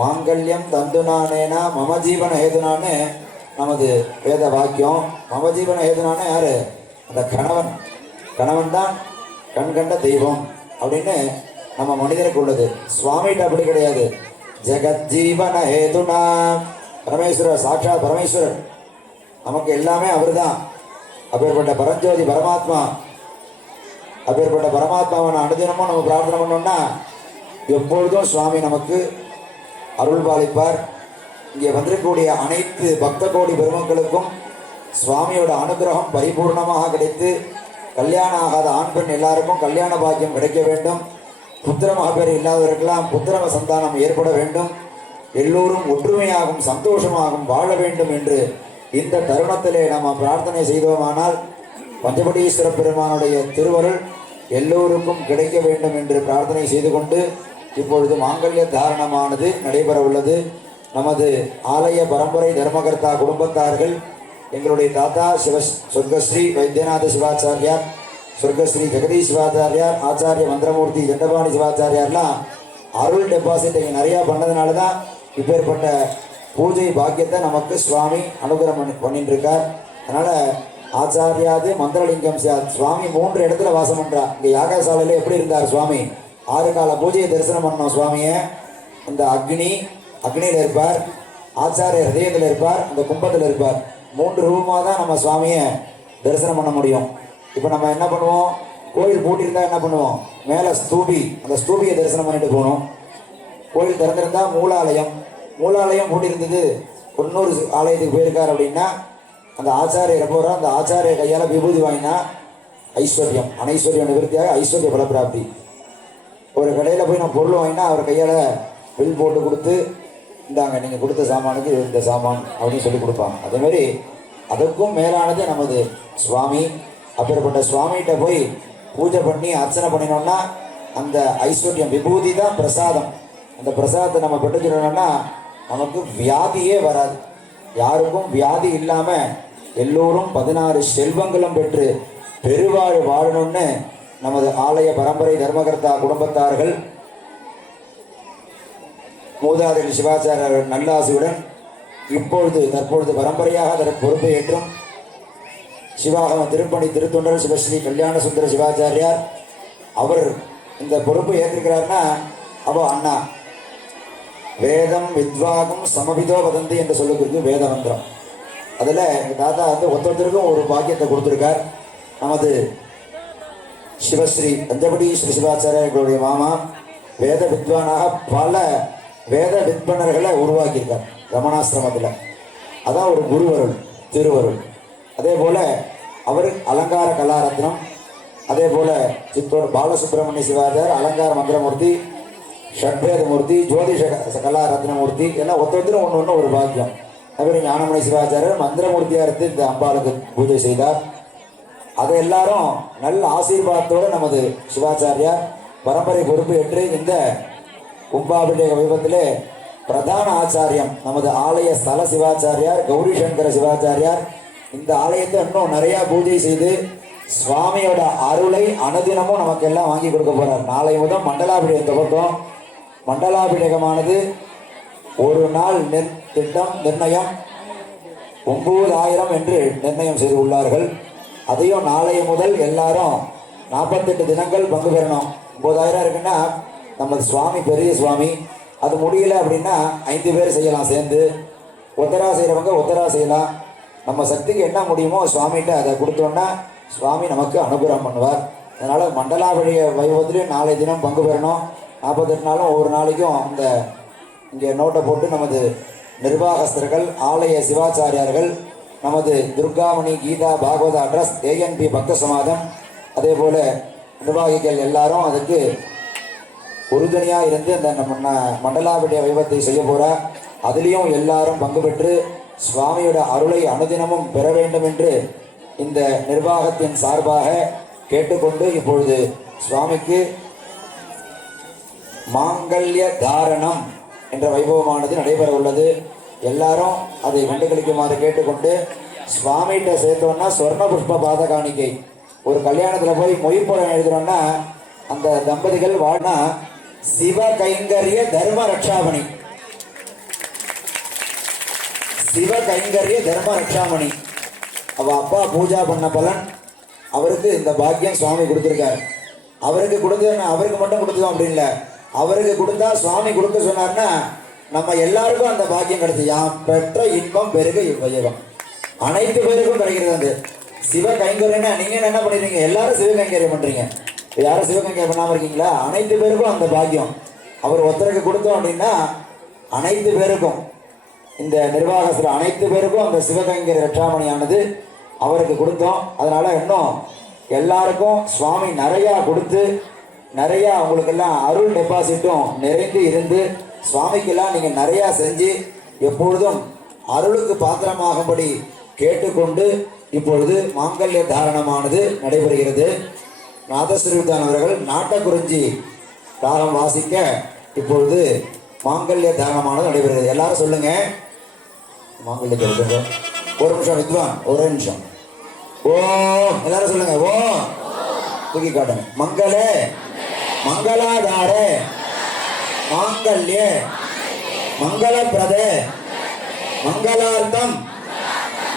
மாங்கல்யம் தந்துனானேனா மம ஜீவன ஹேதுனான்னு நமது வேத வாக்கியம். மம ஜீவன ஹேதுனானே யாரு? அந்த கணவன். கணவன் தான் கண் கண்ட தெய்வம் அப்படின்னு நம்ம மனிதனுக்கு உள்ளது. சுவாமிகிட்ட அப்படி கிடையாது. ஜெகஜீவன ஹேதுனா பரமேஸ்வரர், சாட்சாத் பரமேஸ்வரர், நமக்கு எல்லாமே அவர் தான். அப்பேற்பட்ட பரஞ்சோதி பரமாத்மா, அப்பேற்பட்ட பரமாத்மாவை அனுதினமும் நம்ம பிரார்த்தனை பண்ணோம்னா எப்பொழுதும் சுவாமி நமக்கு அருள் பாலிப்பார். இங்கே வந்திருக்கக்கூடிய அனைத்து பக்த கோடி பெருமக்களுக்கும் சுவாமியோட அனுகிரகம் பரிபூர்ணமாக கிடைத்து கல்யாணம் ஆகாத ஆண் பெண் எல்லாருக்கும் கல்யாண பாக்கியம் கிடைக்க வேண்டும். புத்திர மகப்பேறு இல்லாதவர்களெல்லாம் புத்திர சந்தானம் ஏற்பட வேண்டும். எல்லோரும் ஒற்றுமையாகவும் சந்தோஷமாகவும் வாழ வேண்டும் என்று இந்த தருணத்திலே நாம் பிரார்த்தனை செய்தோமானால் பஞ்சபடீஸ்வர பெருமானுடைய திருவருள் எல்லோருக்கும் கிடைக்க வேண்டும் என்று பிரார்த்தனை செய்து கொண்டு இப்பொழுது மாங்கல்ய தாரணமானது நடைபெற உள்ளது. நமது ஆலய பரம்பரை தர்மகர்த்தா குடும்பத்தார்கள், எங்களுடைய தாத்தா சொர்க்கஸ்ரீ வைத்தியநாத சிவாச்சாரியார், சொர்க்கஸ்ரீ ஜெகதீஷ் சிவாச்சாரியார், ஆச்சாரிய மந்திரமூர்த்தி தண்டபாணி சிவாச்சாரியார்லாம் அருள் டெபாசிட் இங்கே நிறையா பண்ணதுனால தான் இப்பேற்பட்ட பூஜை பாக்கியத்தை நமக்கு சுவாமி அனுகிரகம் பண்ணிட்டு இருக்கார். அதனால ஆச்சாரியாது மந்திரலிங்கம் சுவாமி 3 இடத்துல வாசம் பண்றார். இங்கே யாகசாலையில் எப்படி இருந்தார் சுவாமி? 6 கால பூஜையை தரிசனம் பண்ணோம் சுவாமியை. அந்த அக்னியில் இருப்பார், ஆச்சாரிய ஹிருதயத்தில் இருப்பார், அந்த கும்பத்தில் இருப்பார். 3 ரூபமாக தான் நம்ம சுவாமியை தரிசனம் பண்ண முடியும். இப்போ நம்ம என்ன பண்ணுவோம்? கோயில் பூட்டியிருந்தா என்ன பண்ணுவோம்? மேலே ஸ்தூபி, அந்த ஸ்தூபியை தரிசனம் பண்ணிட்டு போகணும். கோயில் திறந்திருந்தா மூலாலயம் பூட்டியிருந்தது, இன்னொரு ஆலயத்துக்கு போயிருக்கார் அப்படின்னா அந்த ஆச்சாரியரை போகிறார். அந்த ஆச்சாரிய கையால் விபூதி வாங்கினா ஐஸ்வர்யம், அனைஸ்வர்யம் நிவர்த்தியாக ஐஸ்வர்ய பலப்பிராப்தி. ஒரு கடையில் போய் நம்ம பொருள் வாங்கினா அவர் கையால் பில் போட்டு கொடுத்து இந்தாங்க நீங்கள் கொடுத்த சாமானுக்கு இந்த சாமான் அப்படின்னு சொல்லி கொடுப்பாங்க. அதேமாதிரி அதற்கும் மேலானது நமது சுவாமி. அப்பேற்பட்ட சுவாமிகிட்ட போய் பூஜை பண்ணி அர்ச்சனை பண்ணினோம்னா அந்த ஐஸ்வர்யம் விபூதி தான் பிரசாதம். அந்த பிரசாதத்தை நம்ம பெற்றுக்கணும்னா நமக்கு வியாதியே வராது. யாருக்கும் வியாதி இல்லாமல் எல்லோரும் 16 செல்வங்களும் பெற்று பெருவாழ் வாழணும்னு நமது ஆலய பரம்பரை தர்மகர்த்தா குடும்பத்தார்கள் மூதாதைகள் சிவாச்சாரியர் நல்லாசியுடன் தற்பொழுது பரம்பரையாக அதற்கு பொறுப்பை ஏற்றும் சிவாகம திருப்பணி திருத்தொண்டர் சிவஸ்ரீ கல்யாண சுந்தர சிவாச்சாரியார் அவர் இந்த பொறுப்பு ஏற்றிருக்கிறாருன்னா அப்போ அண்ணா. வேதம் வித்வாகம் சமவிதோ வதந்தி என்று சொல்லக்கூடிய வேத மந்திரம். அதில் எங்கள் தாத்தா வந்து ஒருத்தருக்கும் ஒரு பாக்கியத்தை கொடுத்துருக்கார். நமது சிவஸ்ரீ பஞ்சபடி ஸ்ரீ சிவாச்சாரியர்களுடைய மாமா வேத வித்வானாக பல வேத வித்பனர்களை உருவாக்கியிருக்கார் ரமணாசிரமத்தில். அதான் ஒரு குருவருள் திருவருள். அதே போல் அவர் அலங்கார கலாரத்னம். அதே போல் சித்தோடு பாலசுப்ரமணிய சிவாச்சார் அலங்கார மந்திரமூர்த்தி, ஷட்பேதமூர்த்தி, ஜோதிஷ கலாரத்னமூர்த்தி எல்லாம் ஒருத்தரும் ஒன்று ஒன்று ஒரு பாக்கியம். அவர் ஞானமணி சிவாச்சாரியர் மந்திரமூர்த்தியாக இருந்து இந்த அம்பாளுக்கு பூஜை செய்தார். அதை எல்லாரும் நல்ல ஆசீர்வாதத்தோடு நமது சிவாச்சாரியார் பரம்பரை பொறுப்பு ஏற்று இந்த கும்பாபிஷேக வைபவத்திலே பிரதான ஆச்சாரியம் நமது ஆலய ஸ்தல சிவாச்சாரியார் கௌரி சங்கர சிவாச்சாரியார் இந்த ஆலயத்தை இன்னும் நிறையா பூஜை செய்து சுவாமியோட அருளை அனுதினமும் நமக்கு எல்லாம் வாங்கி கொடுக்க போறார். நாளை முதல் மண்டலாபிஷேகம் துவக்கம். மண்டலாபிஷேகமானது ஒரு நாள் திட்டம் நிர்ணயம் 9000 என்று நிர்ணயம் செய்து உள்ளார்கள். அதையும் நாளைய முதல் எல்லாரும் 48 தினங்கள் பங்கு பெறணும். 9000 இருக்குன்னா நமது சுவாமி பெரிய சுவாமி. அது முடியல அப்படின்னா 5 பேர் செய்யலாம் சேர்ந்து. ஒத்தரா செய்கிறவங்க ஒத்தரா செய்யலாம். நம்ம சக்திக்கு என்ன முடியுமோ சுவாமிகிட்ட அதை கொடுத்தோன்னா சுவாமி நமக்கு அனுகிரகம் பண்ணுவார். அதனால் மண்டலாபிஷேக வைபவத்திலையும் நாளை தினம் பங்கு பெறணும். 48 நாளும் ஒவ்வொரு நாளைக்கும் இந்த இங்கே நோட்டை போட்டு நமது நிர்வாகஸ்தர்கள் ஆலய சிவாச்சாரியார்கள் நமது துர்காமணி கீதா பாகவத அட்ரஸ் ஏஎன்பி பக்த சமாதம் அதே போல் நிர்வாகிகள் எல்லாரும் அதுக்கு உறுதுணையாக இருந்து அந்த நம்ம மண்டலாபிஷேக வைபவத்தை செய்ய போகிறார். அதுலேயும் எல்லாரும் பங்கு பெற்று சுவாமியோட அருளை அனுதினமும் பெற வேண்டும் என்று இந்த நிர்வாகத்தின் சார்பாக கேட்டுக்கொண்டு இப்பொழுது சுவாமிக்கு மாங்கல்ய தாரணம் என்ற வைபவமானது நடைபெற உள்ளது. எல்லாரும் அதை கண்டுகளிக்குமாறு கேட்டுக்கொண்டு சுவாமிகிட்ட சேர்த்தோன்னா சொர்ண புஷ்ப பாத காணிக்கை. ஒரு கல்யாணத்தில் போய் மொய்ப்படம் எழுதுறோன்னா அந்த தம்பதிகள் வாழ்னா சிவ கைங்கரிய தர்ம ரட்சாமணி, சிவ கைங்கரிய தர்ம ரட்சாமணி. அவ அப்பா பூஜா பண்ண பலன் அவருக்கு இந்த பாக்கியம் சுவாமி கொடுத்துருக்காரு. அவருக்கு கொடுத்ததுன்னா அவருக்கு மட்டும் கொடுத்தோம் அப்படின்னு இல்லை, அவருக்கு கொடுத்தா சுவாமி கொடுக்க சொன்னார்னா நம்ம எல்லாருக்கும் அந்த பாக்கியம் கிடைச்சி யாம் பெற்ற இன்பம் பெருக இவ்வையகம் அனைத்து பேருக்கும் கிடைக்கிறது. அந்த சிவ கைங்கரியன்னா நீங்க என்ன பண்ணிடுறீங்க, எல்லாரும் சிவ கைங்கரியம் பண்றீங்க. யாரும் சிவ கைங்கரியம் பண்ணாம இருக்கீங்களா? அனைத்து பேருக்கும் அந்த பாக்கியம் அவர் ஒருத்தருக்கு கொடுத்தோம் அப்படின்னா அனைத்து பேருக்கும் இந்த நிர்வாகத்தில் அனைத்து பேருக்கும் அந்த சிவகைங்கரிய ரட்சாமணியானது அவருக்கு கொடுத்தோம். அதனால இன்னும் எல்லாருக்கும் சுவாமி நிறையா கொடுத்து நிறையா அவங்களுக்கெல்லாம் அருள் டெபாசிட்டும் நிறைந்து இருந்து சுவாமிக்கெல்லாம் நீங்கள் நிறையா செஞ்சு எப்பொழுதும் அருளுக்கு பாத்திரமாகும்படி கேட்டுக்கொண்டு இப்பொழுது மாங்கல்ய தாரணமானது நடைபெறுகிறது. நாதஸ்ரீதான் அவர்கள் நாட்டக்குறிஞ்சி தாரம் வாசிக்க இப்பொழுது மாங்கல்ய தாரணமானது நடைபெறுகிறது. எல்லாரும் சொல்லுங்க மாங்கல்யத்தை எடுத்துங்க. ஒரு நிமிஷம் வித்வான், ஒரு நிமிஷம். ஓ எல்லாரும் சொல்லுங்க. ஓ தூக்கி காட்டுங்க. மங்களே மங்களாதாரே மாங்கல்ய மங்களப்பிரத மங்களார்த்தம்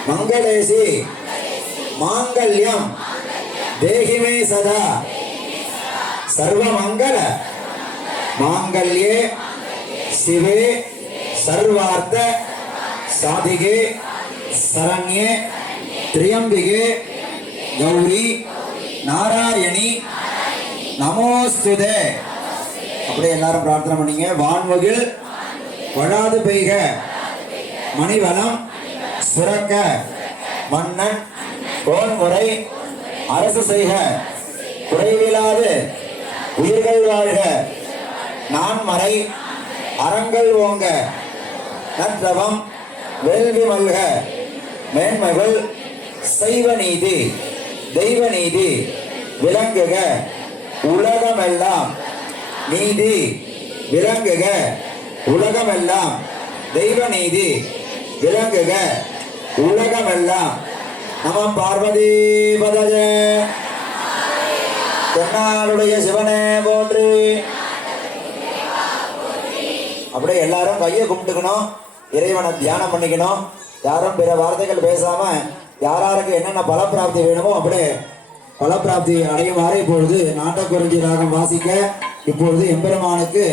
மங்களேசி மாங்கல்யம் தேகிமே சதா சர்வமங்கல மாங்கல்யே சிவே சர்வார்த்த சாதிகே சரண்யே திரியம்பிகே கௌரி நாராயணி நமோஸ்துதே. அப்படியே எல்லாரும் பிரார்த்தனை பண்ணீங்க. வான்வகில் வழாது பெய்க மணிவளம் சுரக்க மன்னன் கோன்முறை அரசு செய்க குறைவிலாது உயிர்கள் வாழ்க நான்மறை அறங்கள் ஓங்க நற்றவம் வேள்வி மல்க மேன்மைகள் சைவ நீதி தெய்வ நீதி விளங்குக உலகமெல்லாம் நீதி விளங்குக உலகமெல்லாம் தெய்வ நீதி விளங்குக உலகமெல்லாம். நம பார்வதி பதஜ தென்னாளுடைய சிவனே போற்றி. அப்படியே எல்லாரும் கையை கும்பிட்டுக்கணும், இறைவனை தியானம் பண்ணிக்கணும். யாரும் பிற வார்த்தைகள் பேசாம யாராருக்கு என்னென்ன பலப்பிராப்தி வேணுமோ அப்படியே பலப்பிராப்தி அடையுமாறு இப்பொழுது நாட்டக்குறிஞ்சி ராகம் வாசிக்க இப்பொழுது எம்பெருமானுக்கு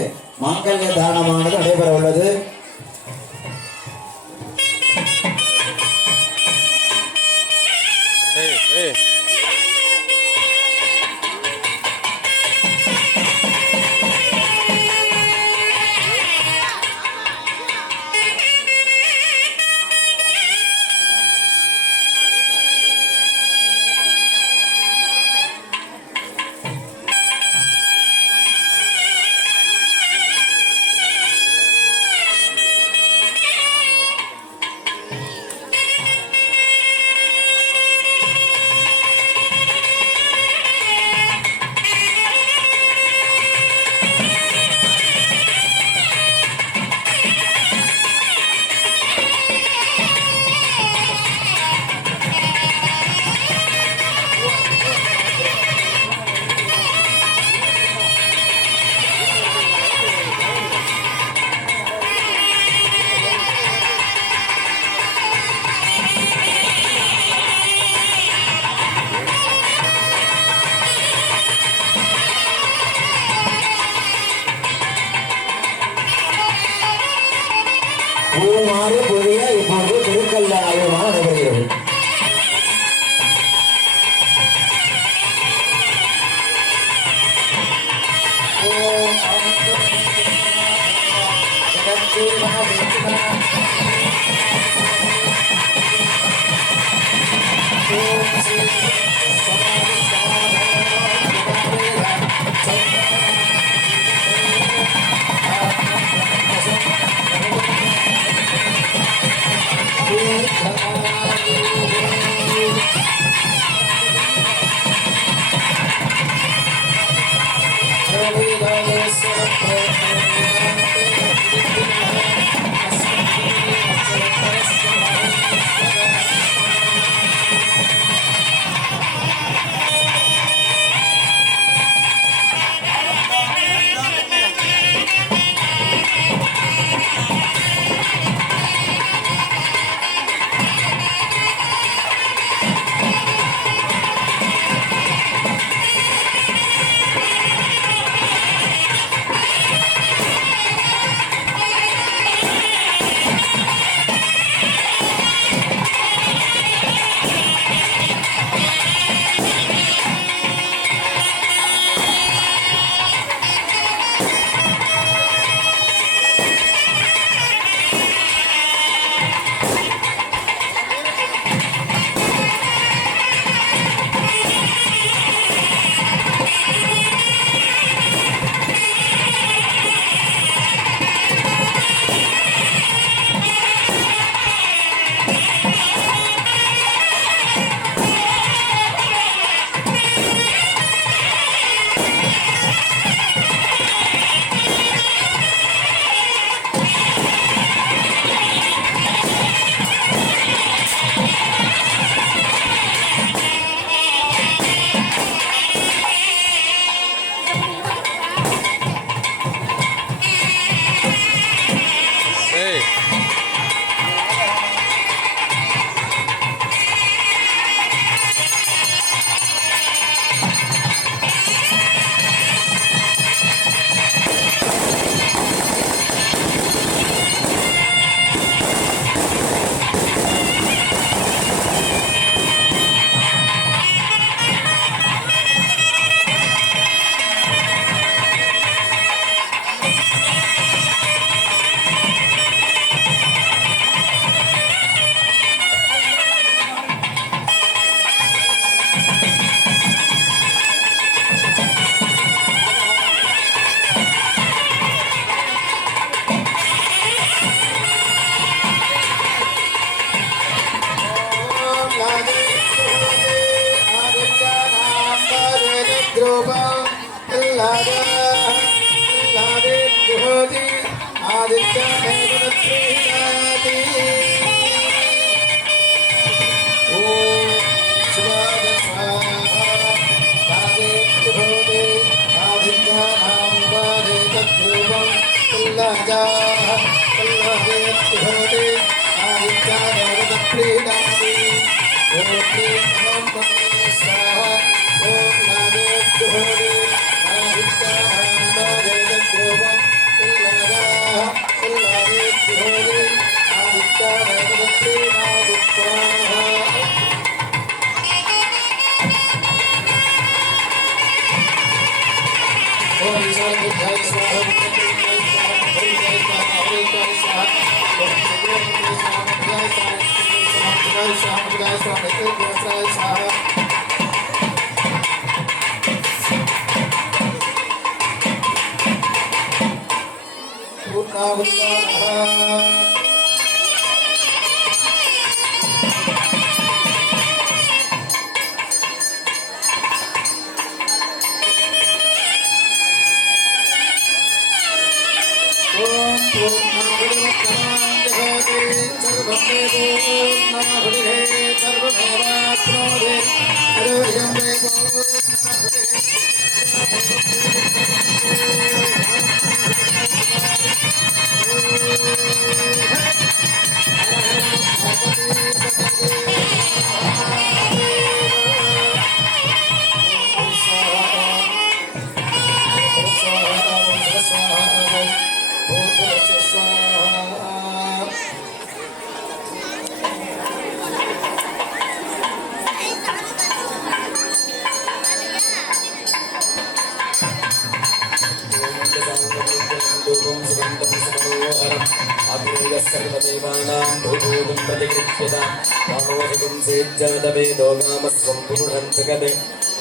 மாங்கல்ய தானமானது நடைபெற உள்ளது. ஏய் ஏய் பூமாறு பொழிய இப்பொழுது திருக்கல்ல ஆயுதமாக நடைபெறுகிறது.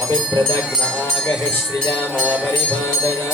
अभिप्रदग्नागः श्रियामा परिपादना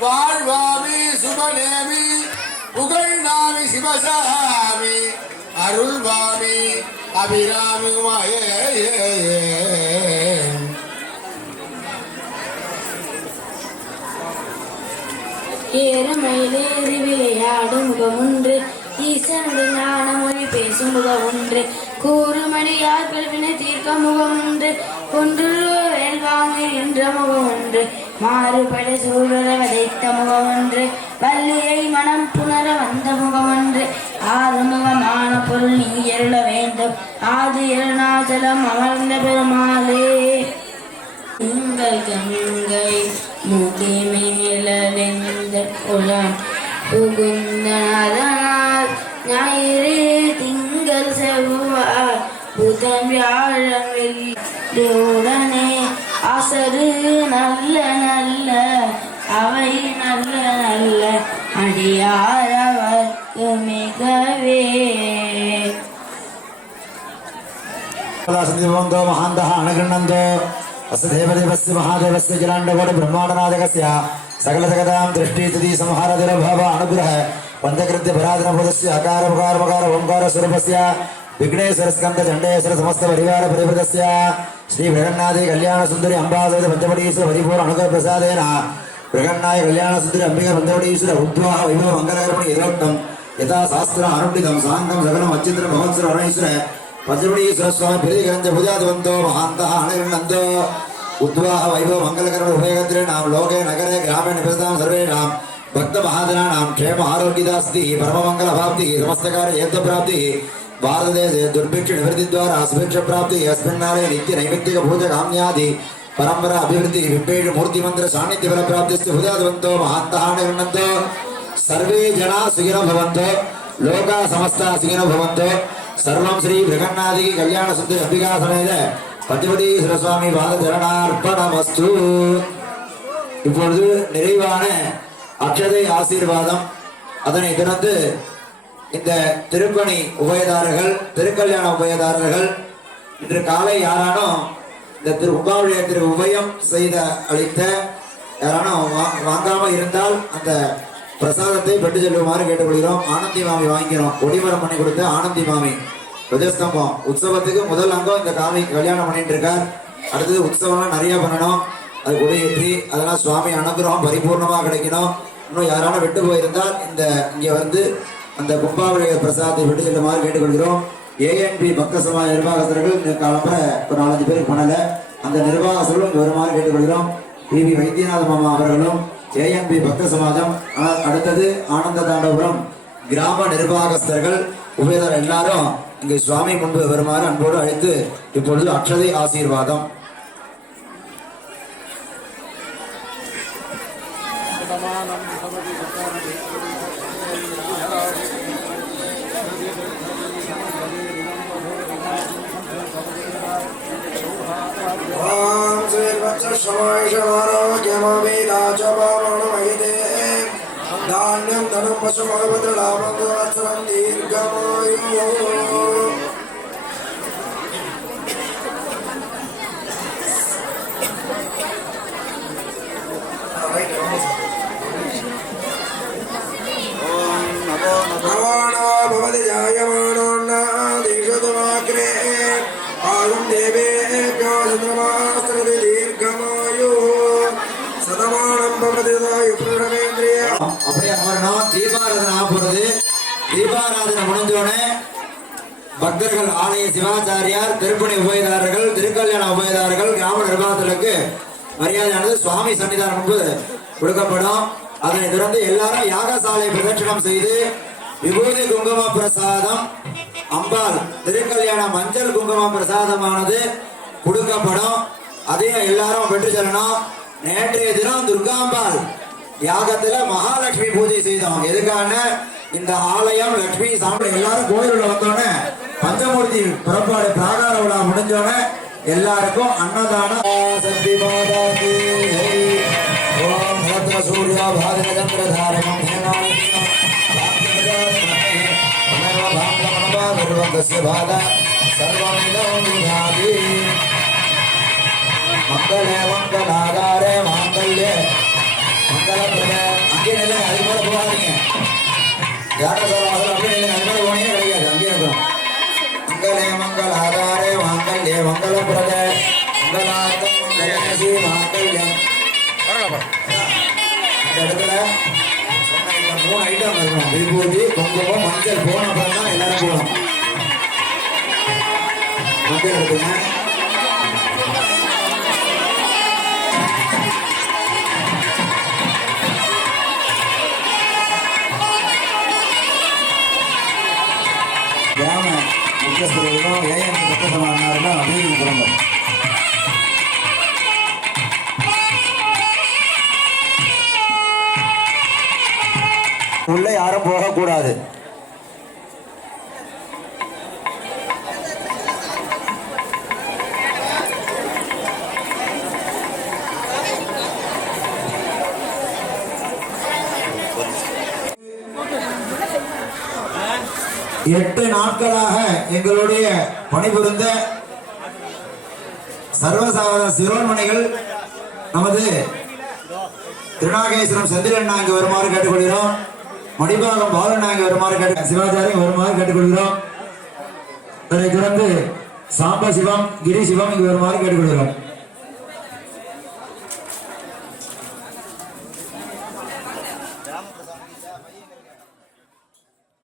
வாழ்வாமி சுபநேமி புகழ்நாமி சிவசாமி அருள்வாமி அபிராமி உமாயே ஏறமயிலேறி விளையாடும் முகமுன்று ஈசனுடன் ஞான மொழி பேசும் முகமுன்று கூறுமடியார்கள் வினை தீர்க்க முகமுன்று கொன்றுவேல்வாமை என்ற முகமுன்று மாறுபட சூழல வதைத்த முகமொன்று பள்ளியை மனம் புணர வந்த முகமொன்று ஆறுமுகமான பொருள் நீ எருள வேண்டும் ஆதி அருணாச்சலம் அமர்ந்த பெருமாளே திங்கள் கங்கை முடி மேலெந்த குளம் புகுந்தனால் ஞாயிறு திங்கள் செவ்வாய் புதன் வியாழன் வெள்ளியுடனே ஆசரு நல்ல நல்ல அவை நல்ல நல்ல அடியாரவர்க்கு மிகவே सन्दिवन्तो महान्तः अनगृह्णन्तो अस्य देवदेवस्य महादेवस्य जलाण्डकोटि ब्रह्माण्डनाथकस्य सकलजगतां दृष्टिस्थिति संहारतिरभाव अनुग्रह पञ्चकृत्य पराधनभूतस्य अकार मकार मकार ओंकार स्वरूपस्य विघ्नेश्वरस्कन्द चण्डेश्वर समस्त परिवार परिवृतस्य श्री बृहन्नाथि कल्याण सुन्दरी अम्बासहित पञ्चवटीश्वर परिपूर्ण अनुग्रह प्रसादेन बृहन्नाय कल्याण सुन्दरी अंबिका पञ्चवटीश्वर उद्वाह वैभव मङ्गलकर्मणि यथोक्तं यथा शास्त्र अनुष्ठितं साङ्गं सकलम् अच्युत महोत्सव अरणेश्वर पंचवटीश्वर स्वामी प्रीतिग्रंथ भुजादवंतो महान्तः अनिर्णन्तो उद्वाह वैभव मंगलकरण उभयगत्रिणां लोके नगरे ग्रामे निवसतां सर्वेषां भक्त महाजनानां क्षेम आरोग्यदास्ति परममंगल प्राप्ति समस्तकार्य हेतु प्राप्ति भारतदेशे दुर्भिक्ष निवृत्ति द्वारा सुभिक्ष प्राप्ति अस्मिन्नाले नित्य नैमित्तिक पूजा काम्यादि परंपरा अभिवृद्धि विपेश मूर्ति मंत्र सान्निध्य फल प्राप्तिस्तु भुजादवंतो महान्तः अनिर्णन्तो सर्वे जना सुखिनो भवन्तु लोका समस्ता सुखिनो भवन्तु सर्वं श्री बृहन्नाथि कल्याण सुन्दरी अंबिका समेत पंचवटीश्वर स्वामी पाद चरणार्पणमस्तु. இப்பொழுது நிறைவான அக்ஷதை ஆசீர்வாதம். அதனை தொடர்ந்து இந்த திருப்பணி உபயதாரர்கள் திருக்கல்யாண உபயதாரர்கள் இன்று காலை யாரானும் இந்த கும்பாபிஷேகத்திற்கு உபயம் செய்த அளித்த யாரானும் வாங்காம இருந்தால் அந்த பிரசாதத்தை பெற்று செல்லுமாறு கேட்டுக்கொள்கிறோம். ஆனந்தி மாமி வாங்கிக்கிறோம். ஒடிமரம் பண்ணி கொடுத்த ஆனந்தி மாமி துவஜஸ்தம்பம் உற்சவத்துக்கு முதல் அங்கம் இந்த காமி கல்யாணம் பண்ணிட்டு இருக்கார். அடுத்தது உற்சவம்லாம் நிறைய பண்ணணும். அது கொடியேற்றி அதெல்லாம் சுவாமி அனுகிரகம் பரிபூர்ணமாக கிடைக்கணும். இன்னும் யாராலும் விட்டு போயிருந்தால் இந்த இங்கே வந்து அந்த கும்பாபிஷேக பிரசாதத்தை விட்டு செல்லுமாறு கேட்டுக்கொள்கிறோம். ஏஎன்பி பக்த சமாஜ நிர்வாகஸ்தர்கள் கிளம்புற ஒரு 4-5 பேருக்கு பண்ணலை. அந்த நிர்வாகஸ்தர்களும் வருமாறு கேட்டுக்கொள்கிறோம். பிவி வைத்தியநாத மாமா அவர்களும் ஏஎன்பி பக்த சமாஜம். அடுத்தது ஆனந்த தாண்டபுரம் கிராம நிர்வாகஸ்தர்கள் உபயதாரர் எல்லாரும் இங்கு சுவாமி முன்பு வருமாறு அன்போடு அழைத்து இப்பொழுது அக்ஷதை ஆசீர்வாதம். धान्यं धनं पशु भगवत्र लाभं गोवत्सरं दीर्घमायुः नमो भवति जायमानोन्नादीक्षतुमाग्रे आगुं देवेभ्यो चन्द्रमास्त्रति दीर्घमायुः सदमानं भवति दायुपुरुषमेन्द्रिय. அப்படியே அமரணும். தீபாராதனை ஆகிறது. தீபாராதனை முடிஞ்சோடனே பக்தர்கள் ஆலய சிவாச்சாரியார் திருப்பணி உபயதாரர்கள் திருக்கல்யாண உபயதாரர்கள் கிராம நிர்வாகத்திற்கு மரியாதையானது சுவாமி சன்னிதானம் முன்பு கொடுக்கப்படும். அதனை தொடர்ந்து எல்லாரும் யாகசாலை பிரதட்சணம் செய்து விபூதி குங்கும பிரசாதம் அம்பாள் திருக்கல்யாண மஞ்சள் குங்கும பிரசாதமானது கொடுக்கப்படும். அதையும் எல்லாரும் பெற்று செல்லணும். நேற்றைய தினம் துர்காம்பாள் யாகத்துல மகாலட்சுமி பூஜை செய்தோம். எதுக்கான இந்த ஆலயம் லட்சுமி சாமி எல்லாரும் கோயிலுள்ள வந்தோடனே பஞ்சமூர்த்தி புறப்பாடு பிராகார விழா முடிஞ்சோடனே எல்லாருக்கும் அன்னதானம். சக்தி மாதா கி ஜெய். ஓம் சத்ர சூர்யா பாதக சந்திரதாரணம் மங்களே மங்களாகாரே மாங்கல்யே மங்களப்பிரதே. அங்கே நிலை அது போல போகாதீங்க. யாரும் சொல்ல அப்படி இல்லை. அது போல போனே கிடையாது. அங்கே இருக்கும். மங்களே மங்களாகாரே மாங்கல்யே மங்களப்பிரதே மங்களார்த்தம் மங்களேசி மாங்கல்யம். அந்த இடத்துல சொன்ன இந்த 3 ஐட்டம் இருக்கணும். விபூதி குங்குமம் மஞ்சள் போன அப்புறம் தான் எல்லாரும் போகணும். மஞ்சள் எடுத்துங்க. கிராம முக்கியஸ்தர்களும் ஏஎன் பக்கசமானாரும் வீதி குடும்பம் உள்ள யாரும் போகக்கூடாது. 8 நாட்களாக எங்களுடைய பணிபுரிந்த சர்வசாதாரண சிரோன்மணிகள் நமது திருநாகேஸ்வரம் செந்திலண்ணா இங்கு வருமாறு கேட்டுக்கொள்கிறோம். மடிபாகம் பாலண்ணா இங்கு வருமாறு சிவாச்சாரியம் வருமாறு கேட்டுக்கொள்கிறோம். அதனைத் தொடர்ந்து சாம்ப சிவம் கிரி சிவம் இங்கு வருமாறு கேட்டுக்கொள்கிறோம்.